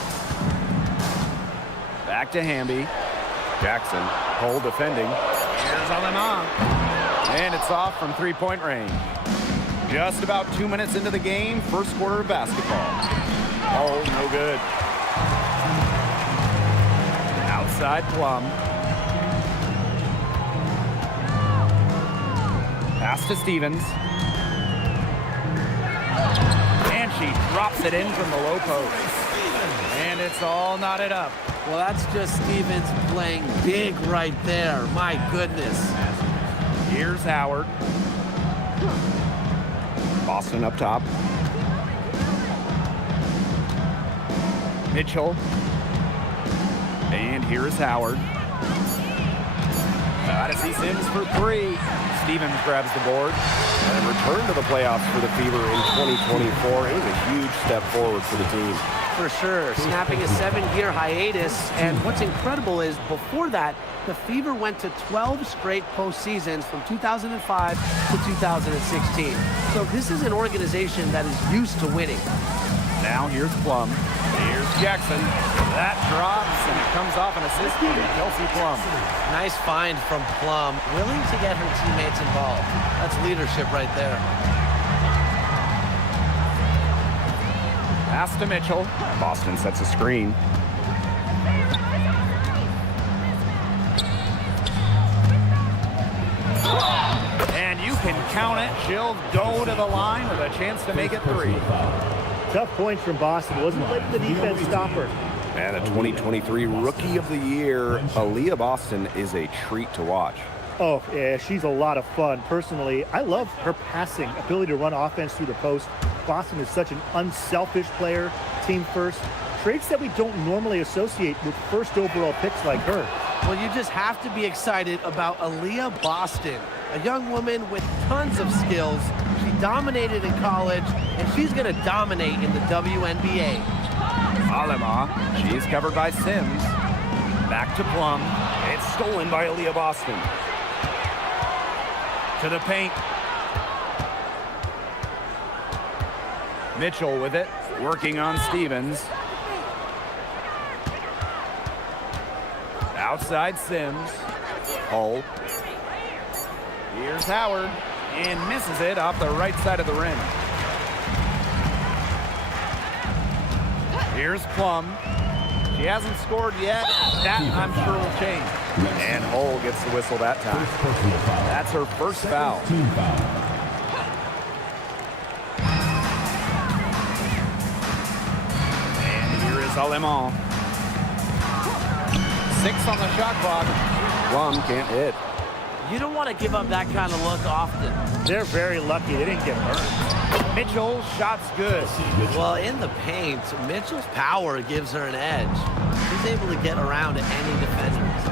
Back to Hamby. Jackson, pole defending. Here's Alaman. And it's off from 3-point range. Just about 2 minutes into the game, first quarter of basketball. Oh, no good. Outside Plum. Pass to Stevens. And she drops it in from the low post. And it's all knotted up. Well, that's just Stevens playing big right there. My goodness. Here's Howard. Boston up top. Mitchell. And here's Howard. Got to see Sims for three. Stevens grabs the board. And a return to the playoffs for the Fever in 2024. It was a huge step forward for the team. For sure, snapping a 7-year hiatus. And what's incredible is before that, the Fever went to 12 straight postseasons from 2005 to 2016. So this is an organization that is used to winning. Now here's Plum. Here's Jackson. That drops, and it comes off an assist to Kelsey Plum. Nice find from Plum, willing to get her teammates involved. That's leadership right there. Pass to Mitchell. Boston sets a screen. And you can count it. She'll go to the line with a chance to make it three. Tough points from Boston. Wasn't letting the defense stop her. And the 2023 Rookie of the Year, Aaliyah Boston, is a treat to watch. Oh, yeah, she's a lot of fun. Personally, I love her passing, ability to run offense through the post. Boston is such an unselfish player, team first. Traits that we don't normally associate with first overall picks like her. Well, you just have to be excited about Aaliyah Boston, a young woman with tons of skills. She dominated in college, and she's going to dominate in the WNBA. Alema, she's covered by Sims. Back to Plum. It's stolen by Aaliyah Boston. To the paint. Mitchell with it, working on Stevens. Outside Sims. Hull. Here's Howard, and misses it off the right side of the rim. Here's Plum. She hasn't scored yet. That, I'm sure, will change. And Hull gets the whistle that time. That's her first foul. Team foul. And here is Alemán. 6 on the shot clock. Plum can't hit. You don't want to give up that kind of look often. They're very lucky they didn't get burned. Mitchell, shot's good. Well, in the paint, Mitchell's power gives her an edge. She's able to get around any defenders.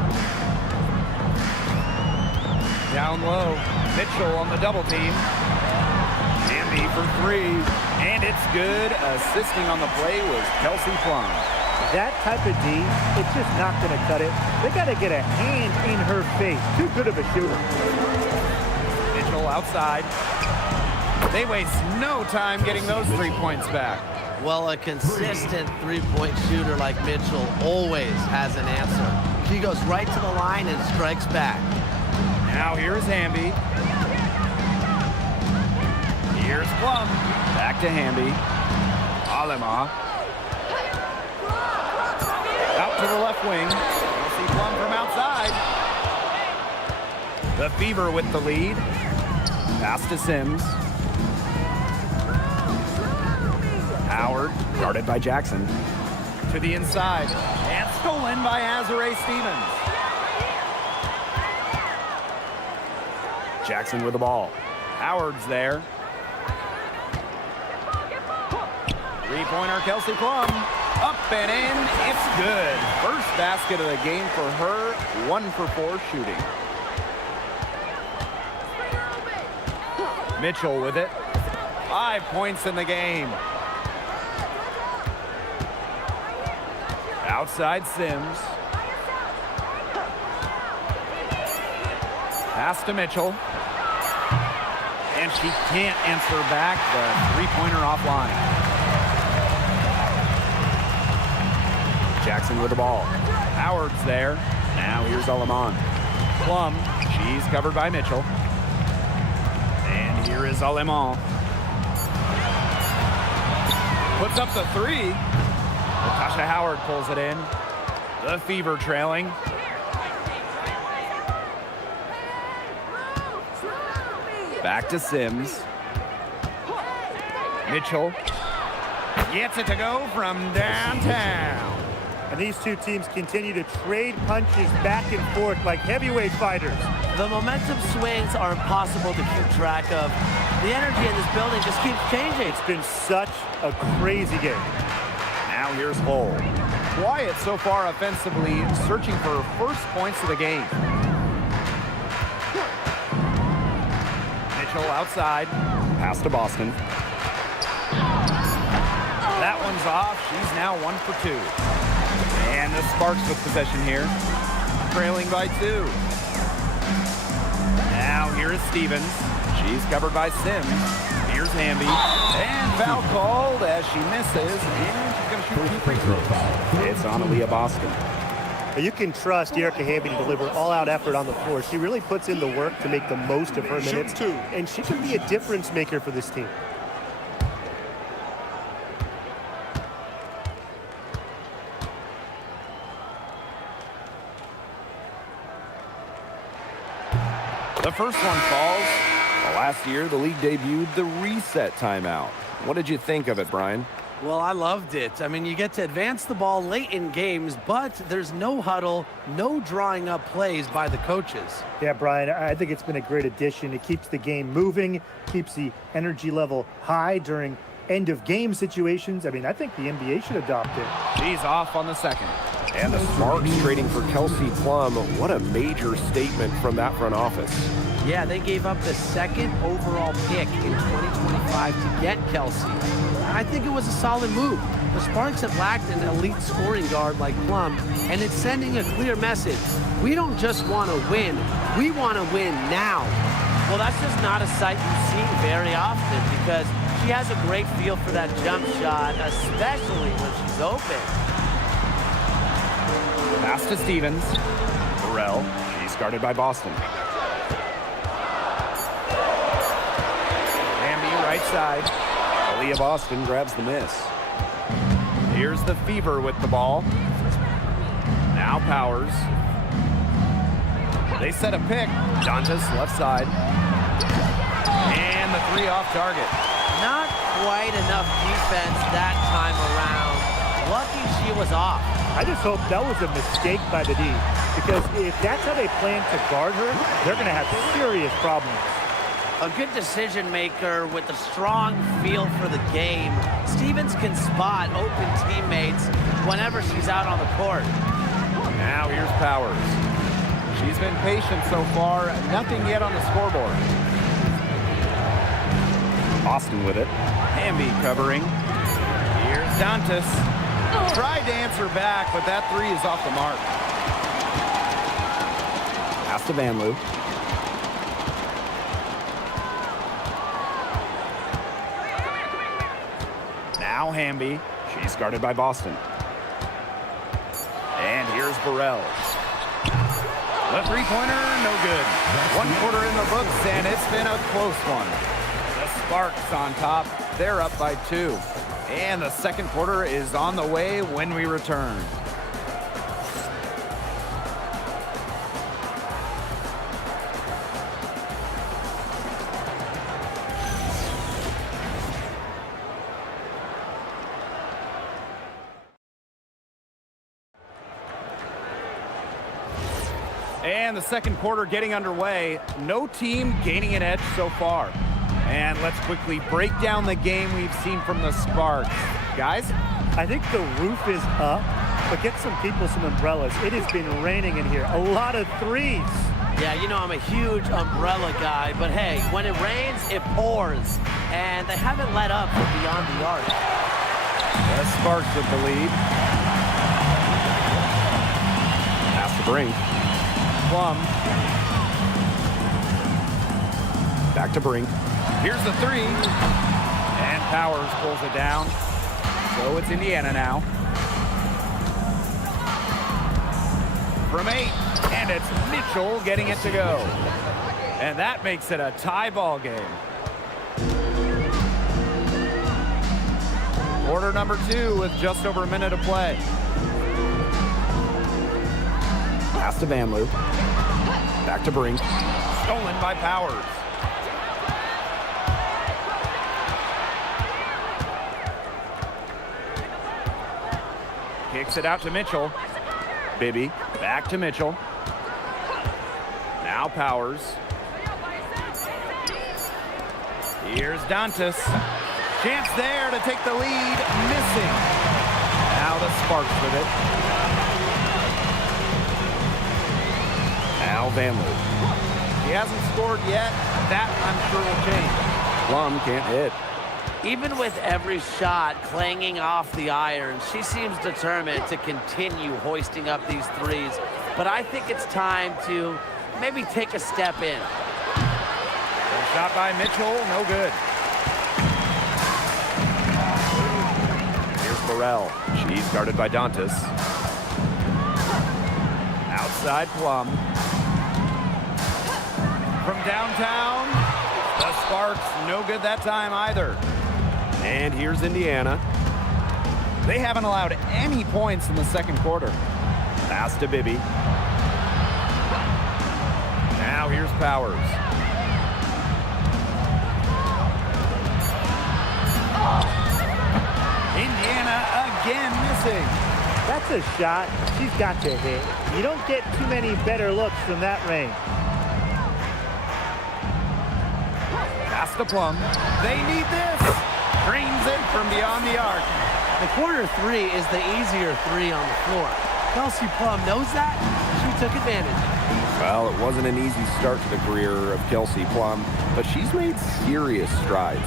Down low, Mitchell on the double team. Hamby for three, and it's good. Assisting on the play was Kelsey Plum. That type of D, it's just not going to cut it. They got to get a hand in her face. Too good of a shooter. Mitchell outside. They waste no time getting those 3 points back. Well, a consistent three-point shooter like Mitchell always has an answer. She goes right to the line and strikes back. Now here's Hamby. Here's Plum. Back to Hamby. Alema. Out to the left wing. We'll see Plum from outside. The Fever with the lead. Pass to Sims. Howard, guarded by Jackson. To the inside. And stolen by Azare Stevens. Jackson with the ball. Howard's there. Three-pointer, Kelsey Plum. Up and in, it's good. First basket of the game for her, 1 for 4 shooting. Mitchell with it. 5 points in the game. Outside Sims. Pass to Mitchell. And she can't answer back the three-pointer offline. Jackson with the ball. Howard's there. Now here's Alemán. Plum, she's covered by Mitchell. And here is Alemán. Puts up the three. Natasha Howard pulls it in. The Fever trailing. Back to Sims. Mitchell gets it to go from downtown. And these two teams continue to trade punches back and forth like heavyweight fighters. The momentum swings are impossible to keep track of. The energy in this building just keeps changing. It's been such a crazy game. Now Now here's Hull. Quiet so far offensively, searching for first points of the game. Mitchell outside. Pass to Boston. That one's off. She's now 1 for 2. And the Sparks with possession here. Trailing by 2. Now here is Stevens. She's covered by Sims. Here's Hamby. And foul called as she misses. And she's going to shoot 2 free throws. It's on Aaliyah Boston. You can trust Erica Hamby to deliver all-out effort on the floor. She really puts in the work to make the most of her minutes, and she can be a difference maker for this team. The first one falls. Well, last year, the league debuted the reset timeout. What did you think of it, Brian? Well, I loved it. I mean, you get to advance the ball late in games, but there's no huddle, no drawing up plays by the coaches. Yeah, Brian, I think it's been a great addition. It keeps the game moving, keeps the energy level high during end-of-game situations. I mean, I think the NBA should adopt it. She's off on the second. And the Sparks trading for Kelsey Plum. What a major statement from that front office. Yeah, they gave up the second overall pick in 2025 to get Kelsey. I think it was a solid move. The Sparks have lacked an elite scoring guard like Plum, and it's sending a clear message. We don't just want to win, we want to win now. Well, that's just not a sight you see very often because she has a great feel for that jump shot, especially when she's open. Pass to Stevens. Burrell. She's guarded by Boston. Hamby right side. Aaliyah Boston grabs the miss. Here's the Fever with the ball. Now Powers. They set a pick. Dantas left side. And the 3 off target. Not quite enough defense that time around. Lucky she was off. I just hope that was a mistake by the D, because if that's how they plan to guard her, they're going to have serious problems. A good decision maker with a strong feel for the game. Stevens can spot open teammates whenever she's out on the court. Now here's Powers. She's been patient so far. Nothing yet on the scoreboard. Boston with it. Hamby covering. Here's Dantas. Tried to answer back, but that 3 is off the mark. Pass to Van Loo. Now Hamby. She's guarded by Boston. And here's Burrell. The three-pointer, no good. 1 quarter in the books, and it's been a close one. The Sparks on top. They're up by 2. And the second quarter is on the way when we return. And the second quarter getting underway. No team gaining an edge so far. And let's quickly break down the game we've seen from the Sparks. Guys? I think the roof is up, but get some people some umbrellas. It has been raining in here. A lot of threes. Yeah, you know I'm a huge umbrella guy, but hey, when it rains, it pours. And they haven't let up from beyond the arc. The Sparks with the lead. Pass to Brink. Plum. Back to Brink. Here's the 3. And Powers pulls it down. So it's Indiana now. From 8. And it's Mitchell getting it to go. And that makes it a tie ball game. Quarter number 2 with just over a minute to play. Pass to Van Loo. Back to Brink. Stolen by Powers. Kicks it out to Mitchell. Bibby, back to Mitchell. Now Powers. Here's Dantas. Chance there to take the lead, missing. Now the Sparks with it. Now Vanloo. He hasn't scored yet. That, I'm sure, will change. Plum can't hit. Even with every shot clanging off the iron, she seems determined to continue hoisting up these threes. But I think it's time to maybe take a step in. Shot by Mitchell, no good. Here's Burrell. She's guarded by Dantas. Outside Plum. From downtown, the Sparks, no good that time either. And here's Indiana. They haven't allowed any points in the second quarter. Pass to Bibby. Now here's Powers. Indiana again missing. That's a shot she's got to hit. You don't get too many better looks from that range. Pass to Plum. They need this. Dreams it from beyond the arc. The corner three is the easier three on the floor. Kelsey Plum knows that. She took advantage. Well, it wasn't an easy start to the career of Kelsey Plum, but she's made serious strides.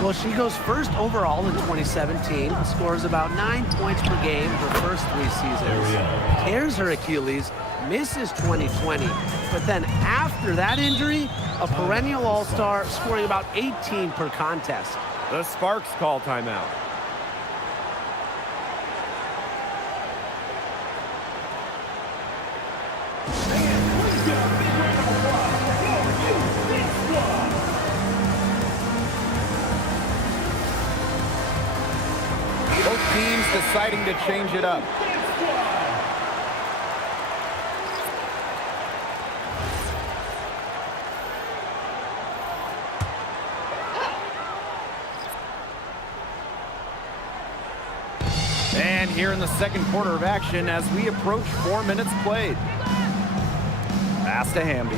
Well, she goes first overall in 2017, scores about 9 points per game her first 3 seasons. Tears her Achilles, misses 2020, but then after that injury, a perennial all-star, scoring about 18 per contest. The Sparks call timeout. Both teams deciding to change it up. And here in the second quarter of action as we approach 4 minutes played. Pass to Hamby.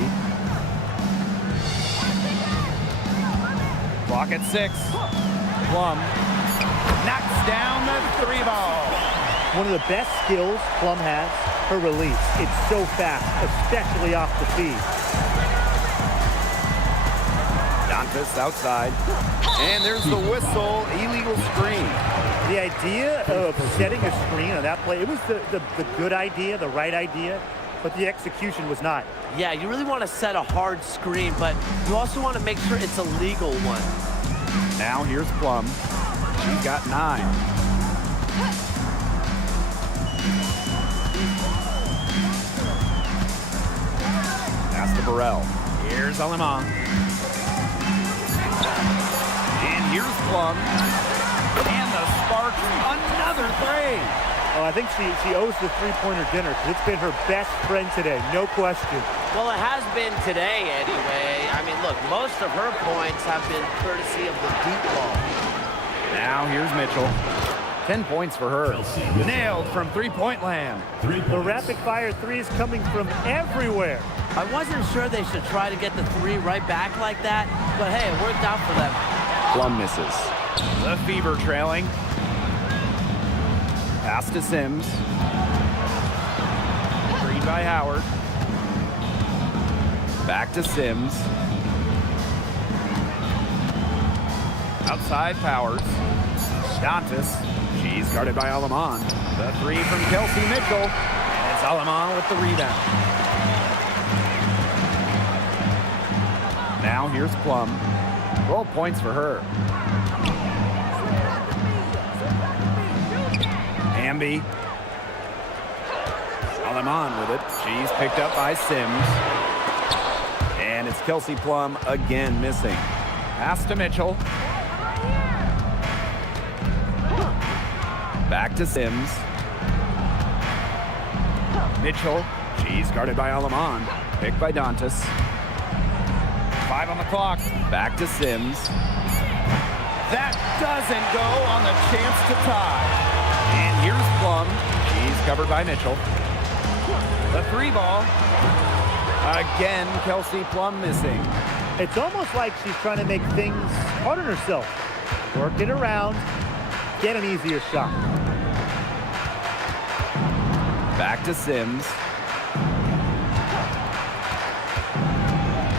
Clock at 6. Plum knocks down the 3 ball. One of the best skills Plum has, her release. It's so fast, especially off the feed. Dantas outside. And there's the whistle, illegal screen. The idea of setting a screen on that play, it was the good idea, the right idea, but the execution was not. Yeah, you really want to set a hard screen, but you also want to make sure it's a legal one. Now here's Plum. She's got 9. Pass to Burrell. Here's Alemán. And here's Plum. And the Sparks, another 3. Oh, I think she owes the three-pointer dinner because it's been her best friend today, no question. Well, it has been today anyway. I mean, look, most of her points have been courtesy of the deep ball. Now here's Mitchell. 10 points for her. Nailed from three-point land. The rapid-fire threes coming from everywhere. I wasn't sure they should try to get the 3 right back like that, but hey, it worked out for them. Plum misses. The Fever trailing. Pass to Sims. Screen by Howard. Back to Sims. Outside Powers. Dantas. She's guarded by Alemán. The 3 from Kelsey Mitchell. And it's Alemán with the rebound. Now here's Plum. 12 points for her. Hamby. Alemán with it. She's picked up by Sims. And it's Kelsey Plum again missing. Pass to Mitchell. Back to Sims. Mitchell. She's guarded by Alemán. Picked by Dantas. 5 on the clock. Back to Sims. That doesn't go on the chance to tie. And here's Plum. She's covered by Mitchell. The 3 ball. Again, Kelsey Plum missing. It's almost like she's trying to make things hard on herself. Work it around, get an easier shot. Back to Sims.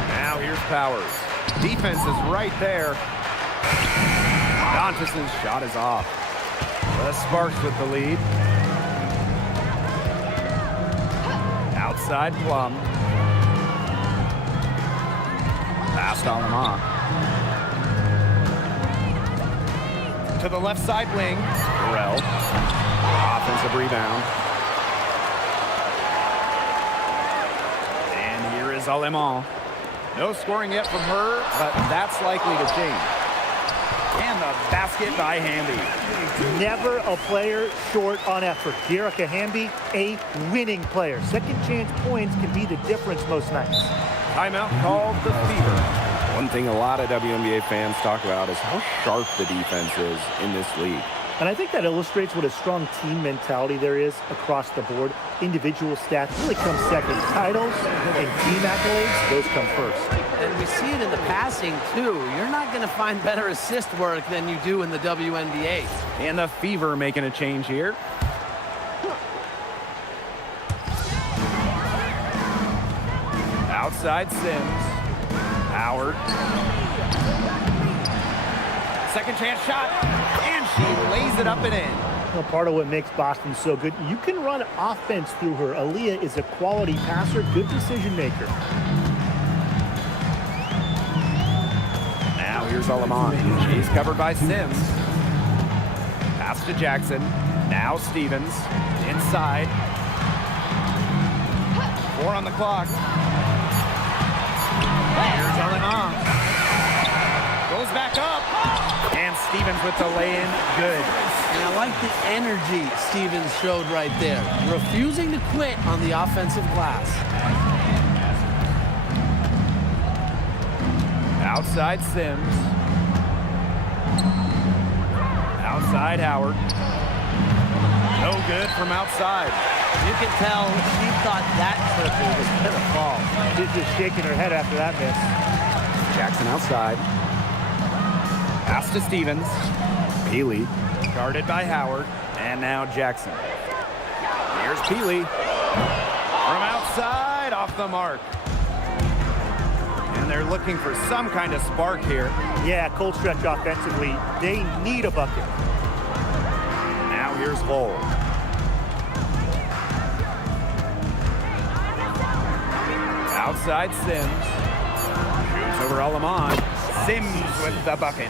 Now here's Powers. Defense is right there. Dantas' shot is off. The Sparks with the lead. Outside Plum. Pass to Lamont. To the left side wing. Burrell. Offensive rebound. And here is Alemán. No scoring yet from her, but that's likely to change. And the basket by Hamby. Never a player short on effort. Dearica Hamby, a winning player. Second chance points can be the difference most nights. Timeout called the Fever. One thing a lot of WNBA fans talk about is how sharp the defense is in this league. And I think that illustrates what a strong team mentality there is across the board. Individual stats really come second. Titles and team accolades, those come first. And we see it in the passing, too. You're not going to find better assist work than you do in the WNBA. And the Fever making a change here. Outside Sims. Howard. Second chance shot. And she lays it up and in. Well, part of what makes Boston so good, you can run offense through her. Aaliyah is a quality passer, good decision maker. Now here's Alemán. She's covered by Sims. Pass to Jackson. Now Stevens. Inside. 4 on the clock. Here's Alemán. Goes back up. And Stevens with the lay-in. Good. And I like the energy Stevens showed right there. Refusing to quit on the offensive glass. Outside Sims. Outside Howard. No good from outside. You can tell she thought that triple was going to fall. She's just shaking her head after that miss. Jackson outside. Pass to Stevens. Peely. Guarded by Howard. And now Jackson. Here's Peely. From outside, off the mark. And they're looking for some kind of spark here. Yeah, cold stretch offensively. They need a bucket. Now here's Lowell. Outside Sims. Shoots over Alemán. Sims with the bucket.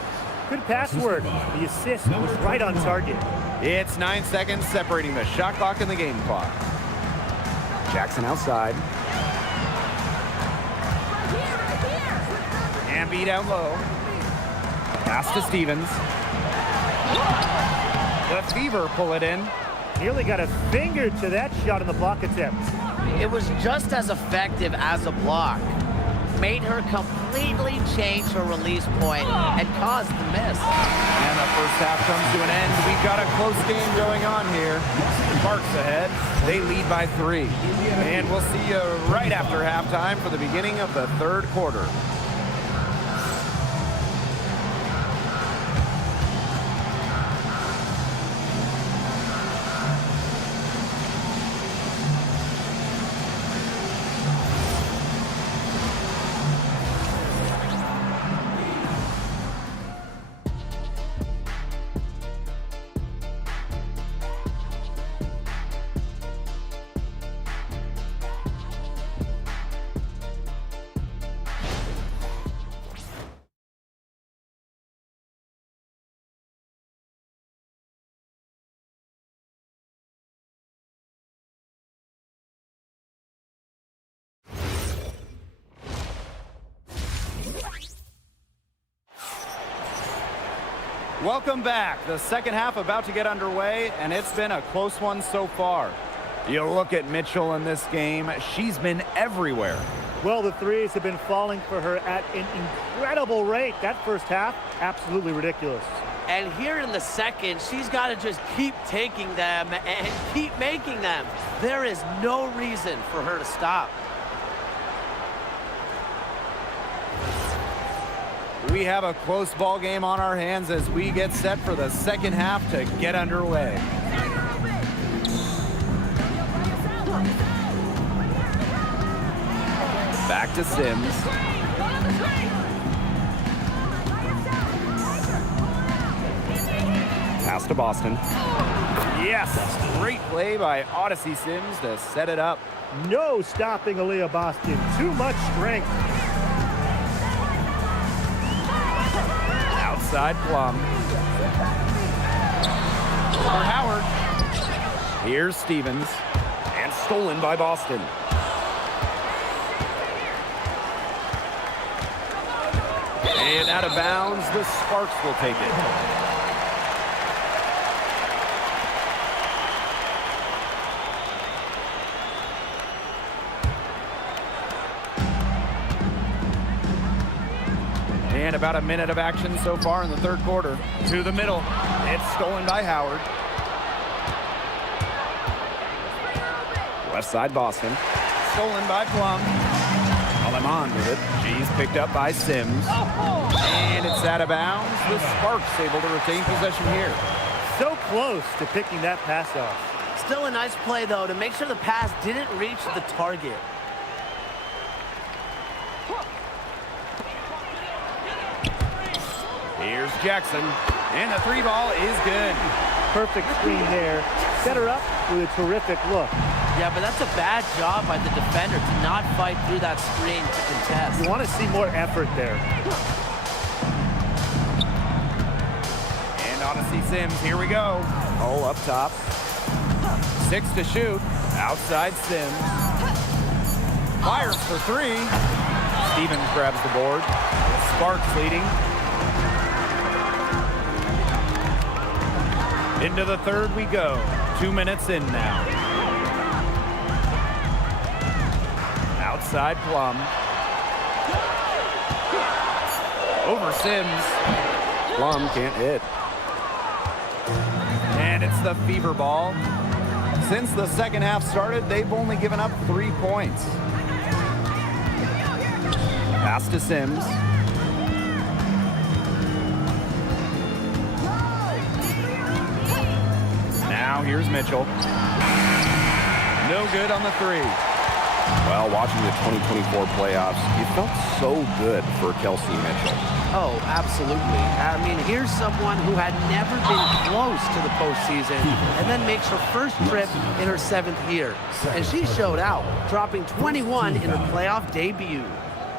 Good pass work. The assist was right on target. It's 9 seconds separating the shot clock and the game clock. Jackson outside. Hamby down low. Pass to Stevens. The Fever pull it in. Nearly got a finger to that shot in the block attempt. It was just as effective as a block. Made her completely change her release point and caused the miss. And the first half comes to an end. We've got a close game going on here. Sparks ahead. They lead by 3. And we'll see you right after halftime for the beginning of the third quarter. Welcome back. The second half about to get underway, and it's been a close one so far. You look at Mitchell in this game, she's been everywhere. Well, the threes have been falling for her at an incredible rate. That first half, absolutely ridiculous. And here in the second, she's got to just keep taking them and keep making them. There is no reason for her to stop. We have a close ball game on our hands as we get set for the second half to get underway. Back to Sims. Pass to Boston. Yes! Great play by Odyssey Sims to set it up. No stopping Aaliyah Boston. Too much strength. Outside Plum. For Howard. Here's Stevens. And stolen by Boston. And out of bounds, the Sparks will take it. And about a minute of action so far in the third quarter. To the middle. It's stolen by Howard. Left side Boston. Stolen by Plum. Aleman with it. She's picked up by Sims. And it's out of bounds. The Sparks able to retain possession here. So close to picking that pass off. Still a nice play, though, to make sure the pass didn't reach the target. Here's Jackson. And the three ball is good. Perfect screen there. Set her up with a terrific look. Yeah, but that's a bad job by the defender to not fight through that screen to contest. You want to see more effort there. And Odyssey Sims, here we go. Hole up top. 6 to shoot. Outside Sims. Fires for 3. Stevens grabs the board. Sparks leading. Into the third we go. 2 minutes in now. Outside Plum. Over Sims. Plum can't hit. And it's the Fever ball. Since the second half started, they've only given up 3 points. Pass to Sims. Now here's Mitchell. No good on the 3. Well, watching the 2024 playoffs, it felt so good for Kelsey Mitchell. Oh, absolutely. I mean, here's someone who had never been close to the postseason and then makes her first trip in her 7th year. And she showed out, dropping 21 in her playoff debut.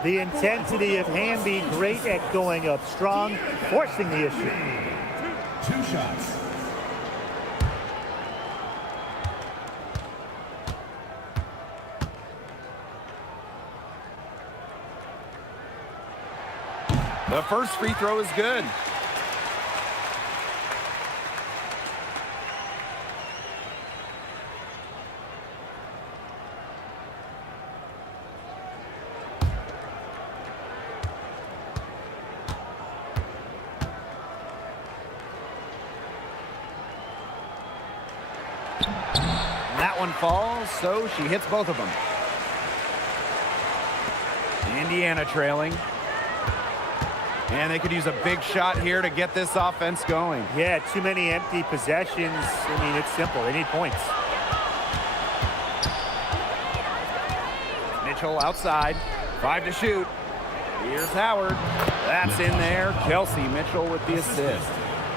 The intensity of Hamby, great at going up strong, forcing the issue. 2 shots. The first free throw is good. That one falls, so she hits both of them. Indiana trailing. And they could use a big shot here to get this offense going. Yeah, too many empty possessions. I mean, it's simple. They need points. Mitchell outside. 5 to shoot. Here's Howard. That's in there. Kelsey Mitchell with the assist.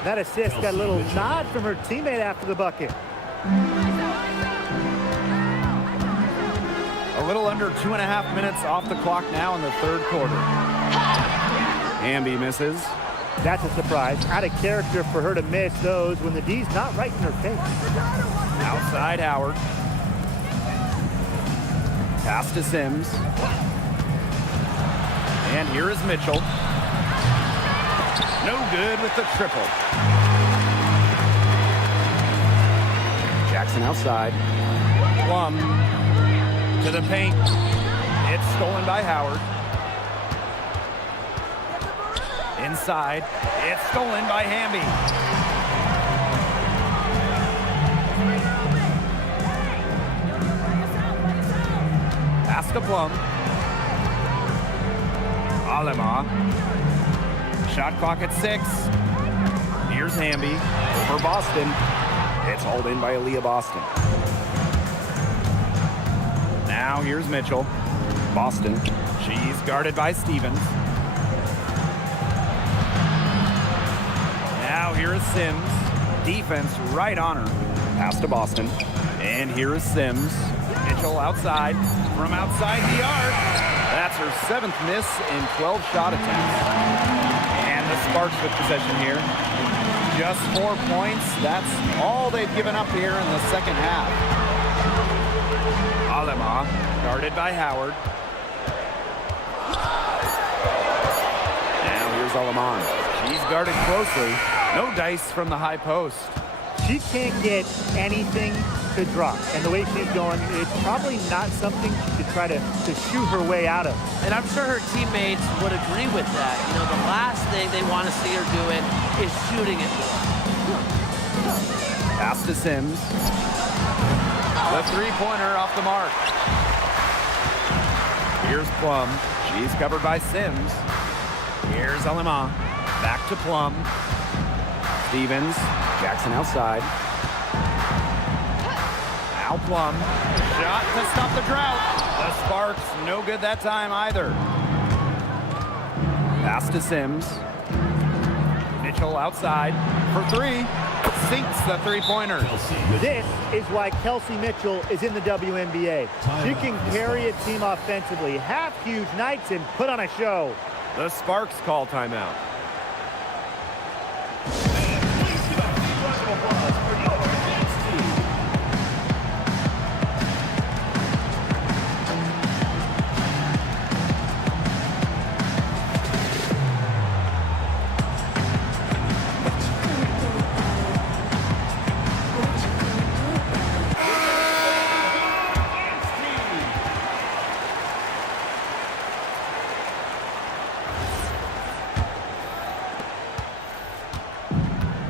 That assist got a little nod from her teammate after the bucket. A little under 2.5 minutes off the clock now in the third quarter. Hamby misses. That's a surprise. Out of character for her to miss those when the D's not right in her face. Outside Howard. Pass to Sims. And here is Mitchell. No good with the triple. Jackson outside. Plum to the paint. It's stolen by Howard. Inside. It's stolen by Hamby. Pass to Plum. Alema. Shot clock at 6. Here's Hamby. Over Boston. It's hauled in by Aaliyah Boston. Now here's Mitchell. Boston. She's guarded by Stevens. Now here is Sims. Defense right on her. Pass to Boston. And here is Sims. Mitchell outside. From outside the arc. That's her 7th miss in 12 shot attempts. And the Sparks with possession here. Just 4 points. That's all they've given up here in the second half. Alema guarded by Howard. Now here's Aleman. She's guarded closely. No dice from the high post. She can't get anything to drop. And the way she's going, it's probably not something she should try to shoot her way out of. And I'm sure her teammates would agree with that. You know, the last thing they want to see her doing is shooting it more. Pass to Sims. The three-pointer off the mark. Here's Plum. She's covered by Sims. Here's Alema. Back to Plum. Stevens. Jackson outside. Now Plum. Shot to stop the drought. The Sparks, no good that time either. Pass to Sims. Mitchell outside for three. Sinks the three-pointer. This is why Kelsey Mitchell is in the WNBA. She can carry a team offensively, have huge nights, and put on a show. The Sparks call timeout.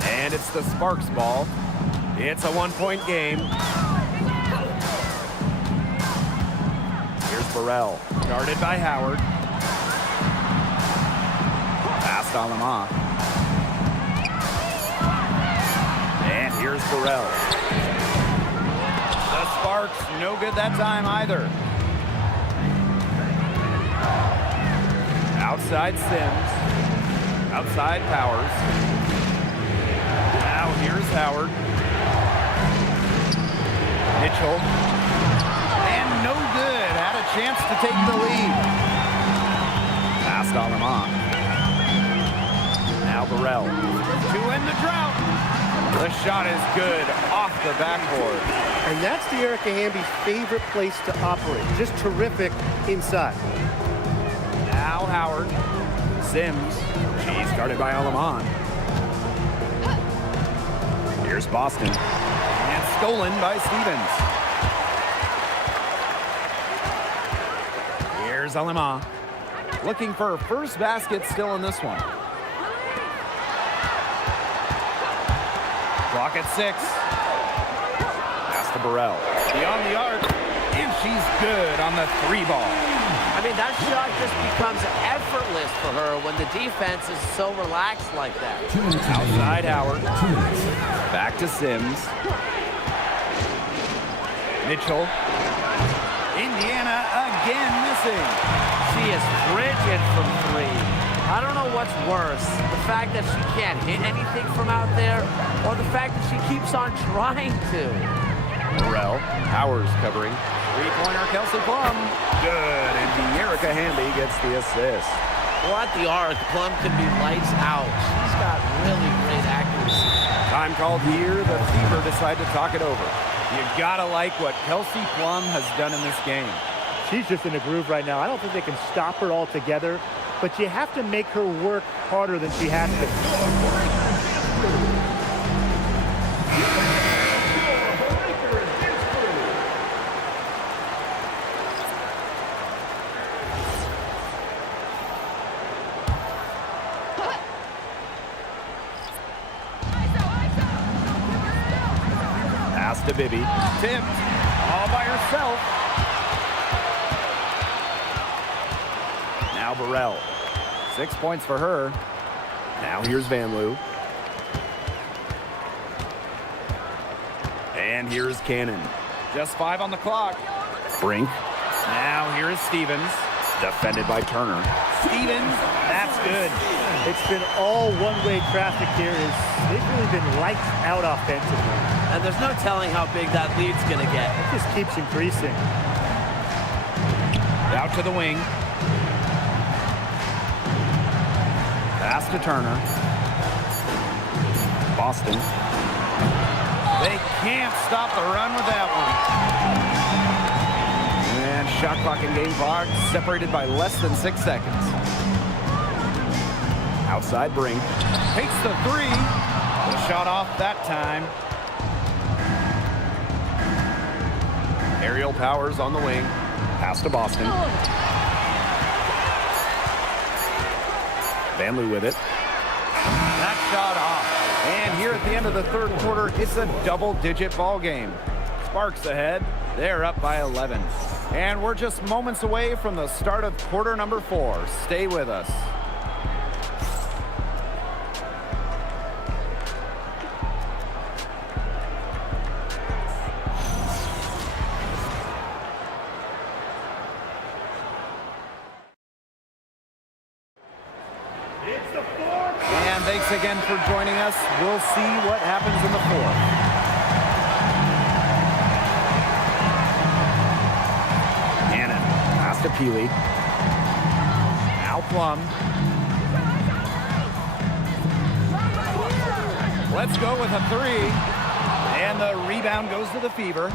And it's the Sparks ball. It's a one-point game. Here's Burrell, guarded by Howard. Pass to Alema. And here's Burrell. The Sparks, no good that time either. Outside Sims. Outside Powers. Now here's Howard. Mitchell. And no good. Had a chance to take the lead. Pass to Alema. Now Burrell. To end the drought. The shot is good off the backboard. And that's the Erica Hamby's favorite place to operate. Just terrific inside. Now Howard. Sims. She's guarded by Aleman. Here's Boston. And stolen by Stevens. Here's Alema. Looking for her first basket still in this one. Clock at 6. Pass to Burrell. Beyond the arc. And she's good on the 3 ball. I mean, that shot just becomes effortless for her when the defense is so relaxed like that. Outside Howard. Back to Sims. Mitchell. Indiana again missing. She is frigid from 3. I don't know what's worse, the fact that she can't hit anything from out there, or the fact that she keeps on trying to. Burrell. Powers covering. Three-pointer Kelsey Plum. Good, and Erica Hamby gets the assist. Well, at the arc, Plum can be lights out. She's got really great accuracy. Time called here. The Fever decide to talk it over. You gotta like what Kelsey Plum has done in this game. She's just in a groove right now. I don't think they can stop her altogether, but you have to make her work harder than she has to. Pass to Bibby. Tipped. All by herself. Now Burrell. 6 points for her. Now here's Van Loo. And here's Cannon. Just 5 on the clock. Brink. Now here is Stevens. Defended by Turner. Stevens, that's good. It's been all one-way traffic here. They've really been lights out offensively. And there's no telling how big that lead's going to get. It just keeps increasing. Out to the wing. Pass to Turner. Boston. They can't stop the run with that one. And shot clock and game clock separated by less than 6 seconds. Outside Brink. Takes the three. The shot off that time. Aerial Powers on the wing. Pass to Boston. Vanloo with it. That shot off. And here at the end of the third quarter, it's a double-digit ball game. Sparks ahead. They're up by 11. And we're just moments away from the start of quarter number 4. Stay with us. And thanks again for joining us. We'll see what happens in the fourth. Cannon, pass to Peely. Now Plum. Let's go with a three. And the rebound goes to the Fever.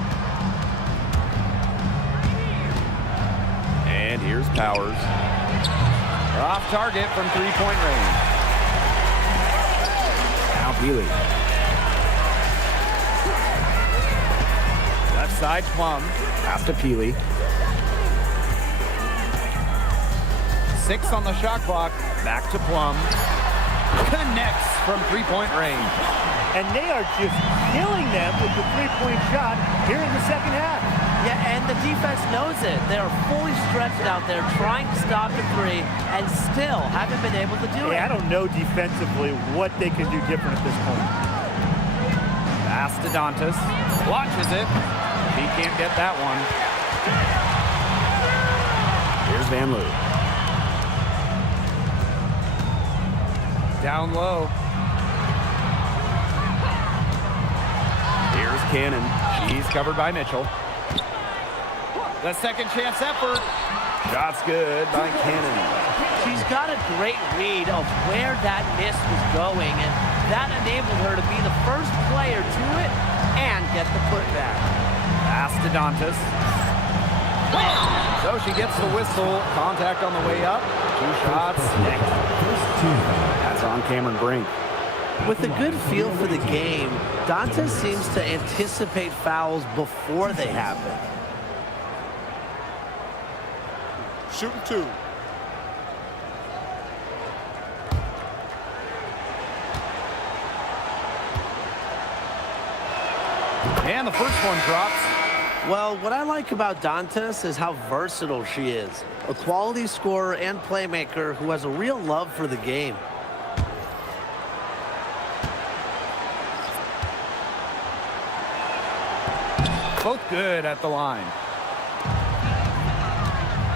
And here's Powers. Off target from three-point range. Now Peely. Left side Plum. Pass to Peely. 6 on the shot clock. Back to Plum. Connects from three-point range. And they are just killing them with the three-point shot here in the second half. Yeah, and the defense knows it. They are fully stretched out there trying to stop the three and still haven't been able to do it. I don't know defensively what they can do different at this point. Pass to Dantas. Launches it. He can't get that one. Here's Vanloo. Down low. Here's Cannon. She's covered by Mitchell. The second chance effort. Shot's good by Cannon. She's got a great read of where that miss was going, and that enabled her to be the first player to it and get the putback. Pass to Dantas. So she gets the whistle. Contact on the way up. 2 shots. That's on Cameron Brink. With a good feel for the game, Dantas seems to anticipate fouls before they happen. Shooting 2. And the first one drops. Well, what I like about Dantas is how versatile she is. A quality scorer and playmaker who has a real love for the game. Both good at the line.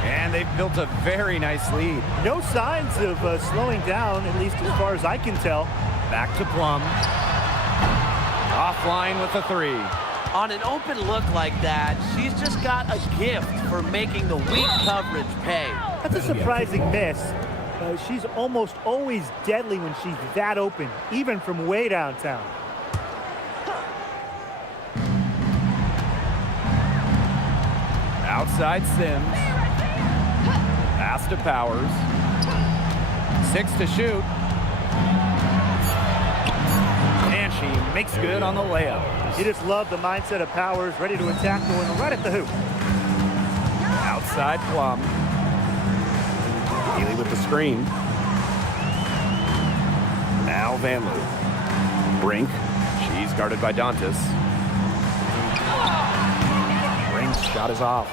And they've built a very nice lead. No signs of slowing down, at least as far as I can tell. Back to Plum. Offline with the three. On an open look like that, she's just got a gift for making the weak coverage pay. That's a surprising miss. She's almost always deadly when she's that open, even from way downtown. Outside Sims. Pass to Powers. 6 to shoot. And she makes good on the layup. You just love the mindset of Powers, ready to attack the one right at the hoop. Outside Plum. Healy with the screen. Now Vanloo. Brink. She's guarded by Dantas. Brink's shot is off.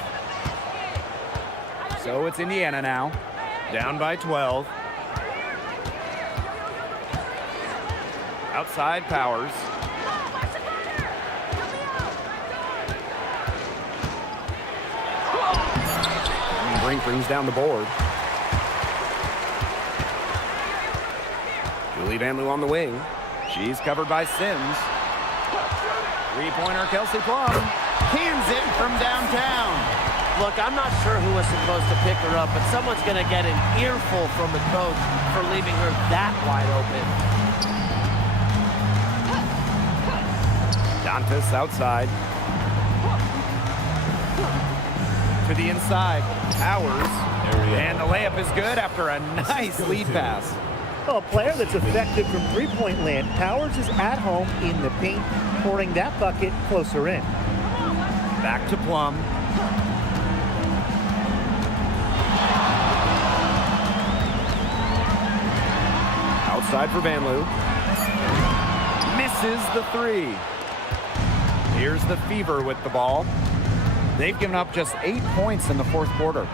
So it's Indiana now. Down by 12. Outside Powers. Brink brings down the board. Julie Van Loo on the wing. She's covered by Sims. Three-pointer Kelsey Plum. Cans it from downtown. Look, I'm not sure who was supposed to pick her up, but someone's going to get an earful from the coach for leaving her that wide open. Dantas outside. To the inside. Powers. And the layup is good after a nice lead pass. Well, a player that's effective from three-point land. Powers is at home in the paint, pouring that bucket closer in. Back to Plum. Outside for Van Loo. Misses the three. Here's the Fever with the ball. They've given up just 8 points in the fourth quarter.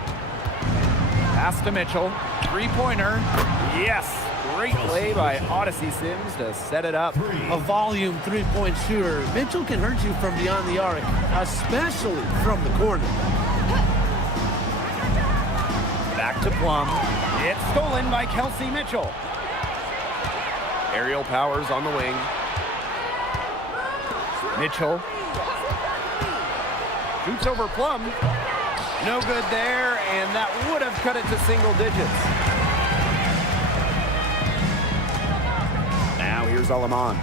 Pass to Mitchell. Three-pointer. Yes. Great play by Odyssey Sims to set it up. A volume three-point shooter. Mitchell can hurt you from beyond the arc, especially from the corner. Back to Plum. It's stolen by Kelsey Mitchell. Aerial Powers on the wing. Mitchell. Shoots over Plum. No good there, and that would have cut it to single digits. Now here's Aleman.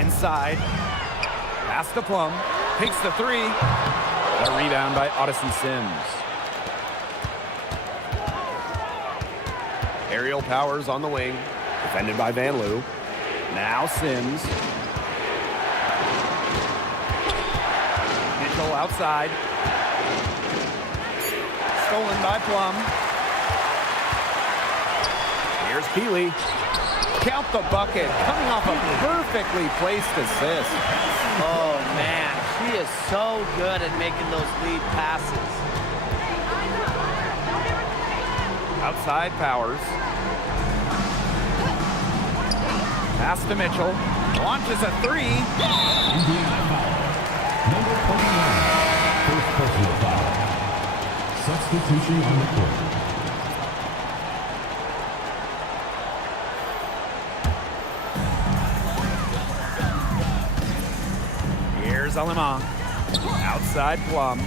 Inside. Pass to Plum. Takes the three. A rebound by Odyssey Sims. Aerial Powers on the wing. Defended by Van Loo. Now Sims. Mitchell outside. Stolen by Plum. Here's Peely. Count the bucket. Coming off a perfectly placed assist. Oh, man. She is so good at making those lead passes. Outside Powers. Pass to Mitchell. Launches a three. Indiana foul. Number 29. First personal foul. Substitution on the court. Here's Aleman. Outside Plum.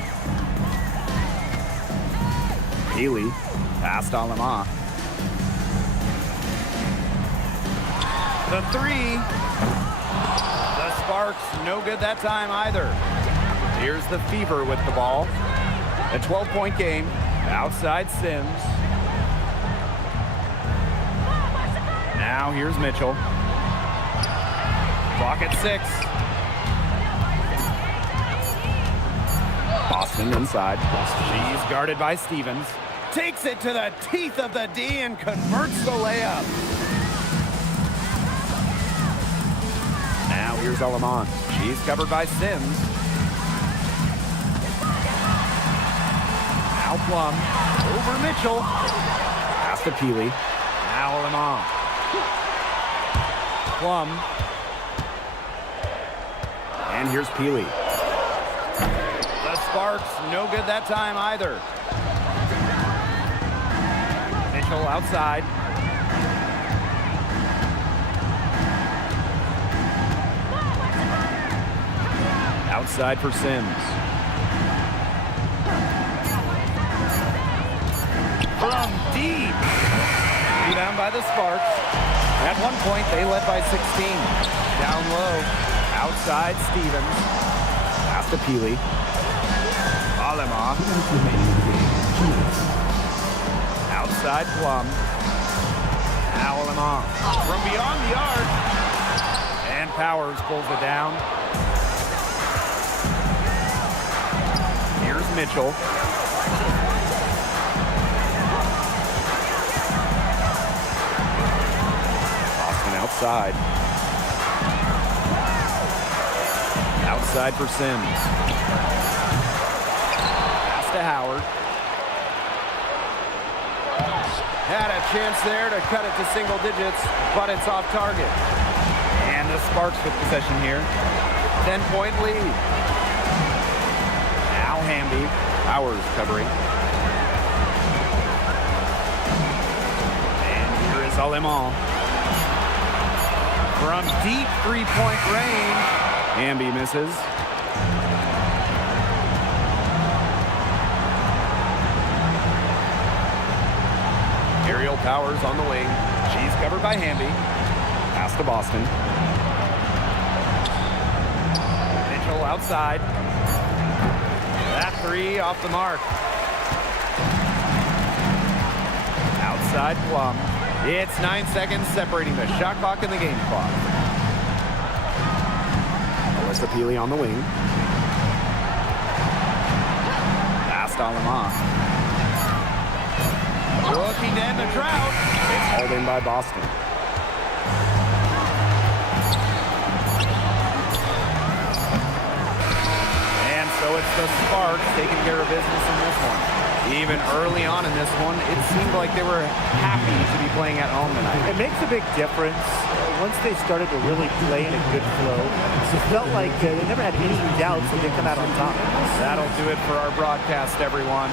Healy. Past Aleman. The three. The Sparks, no good that time either. Here's the Fever with the ball. A 12-point game. Outside Sims. Now here's Mitchell. Clock at 6. Boston inside. She's guarded by Stevens. Takes it to the teeth of the D and converts the layup. Now here's Aleman. She's covered by Sims. Now Plum. Over Mitchell. Pass to Peely. Now Aleman. Plum. And here's Peely. The Sparks, no good that time either. Mitchell outside. Outside for Sims. From deep. Rebound by the Sparks. At one point, they led by 16. Down low. Outside Stevens. Pass to Peely. Alema. Outside Plum. Now Alema. From beyond the arc. And Powers pulls it down. Here's Mitchell. Boston outside. Outside for Sims. Pass to Howard. Had a chance there to cut it to single digits, but it's off target. And the Sparks with possession here. 10-point lead. Now Hamby. Powers covering. And here is Alemán. From deep three-point range. Hamby misses. Aerial Powers on the wing. She's covered by Hamby. Pass to Boston. Mitchell outside. That three off the mark. Outside Plum. It's 9 seconds separating the shot clock and the game clock. Alyssa Peely on the wing. Pass to Alemán. Looking to end the drought. It's hauled in by Boston. And so it's the Sparks taking care of business in this one. Even early on in this one, it seemed like they were happy to be playing at home tonight. It makes a big difference once they started to really play in a good flow. It felt like they never had any doubts that they'd come out on top. That'll do it for our broadcast, everyone.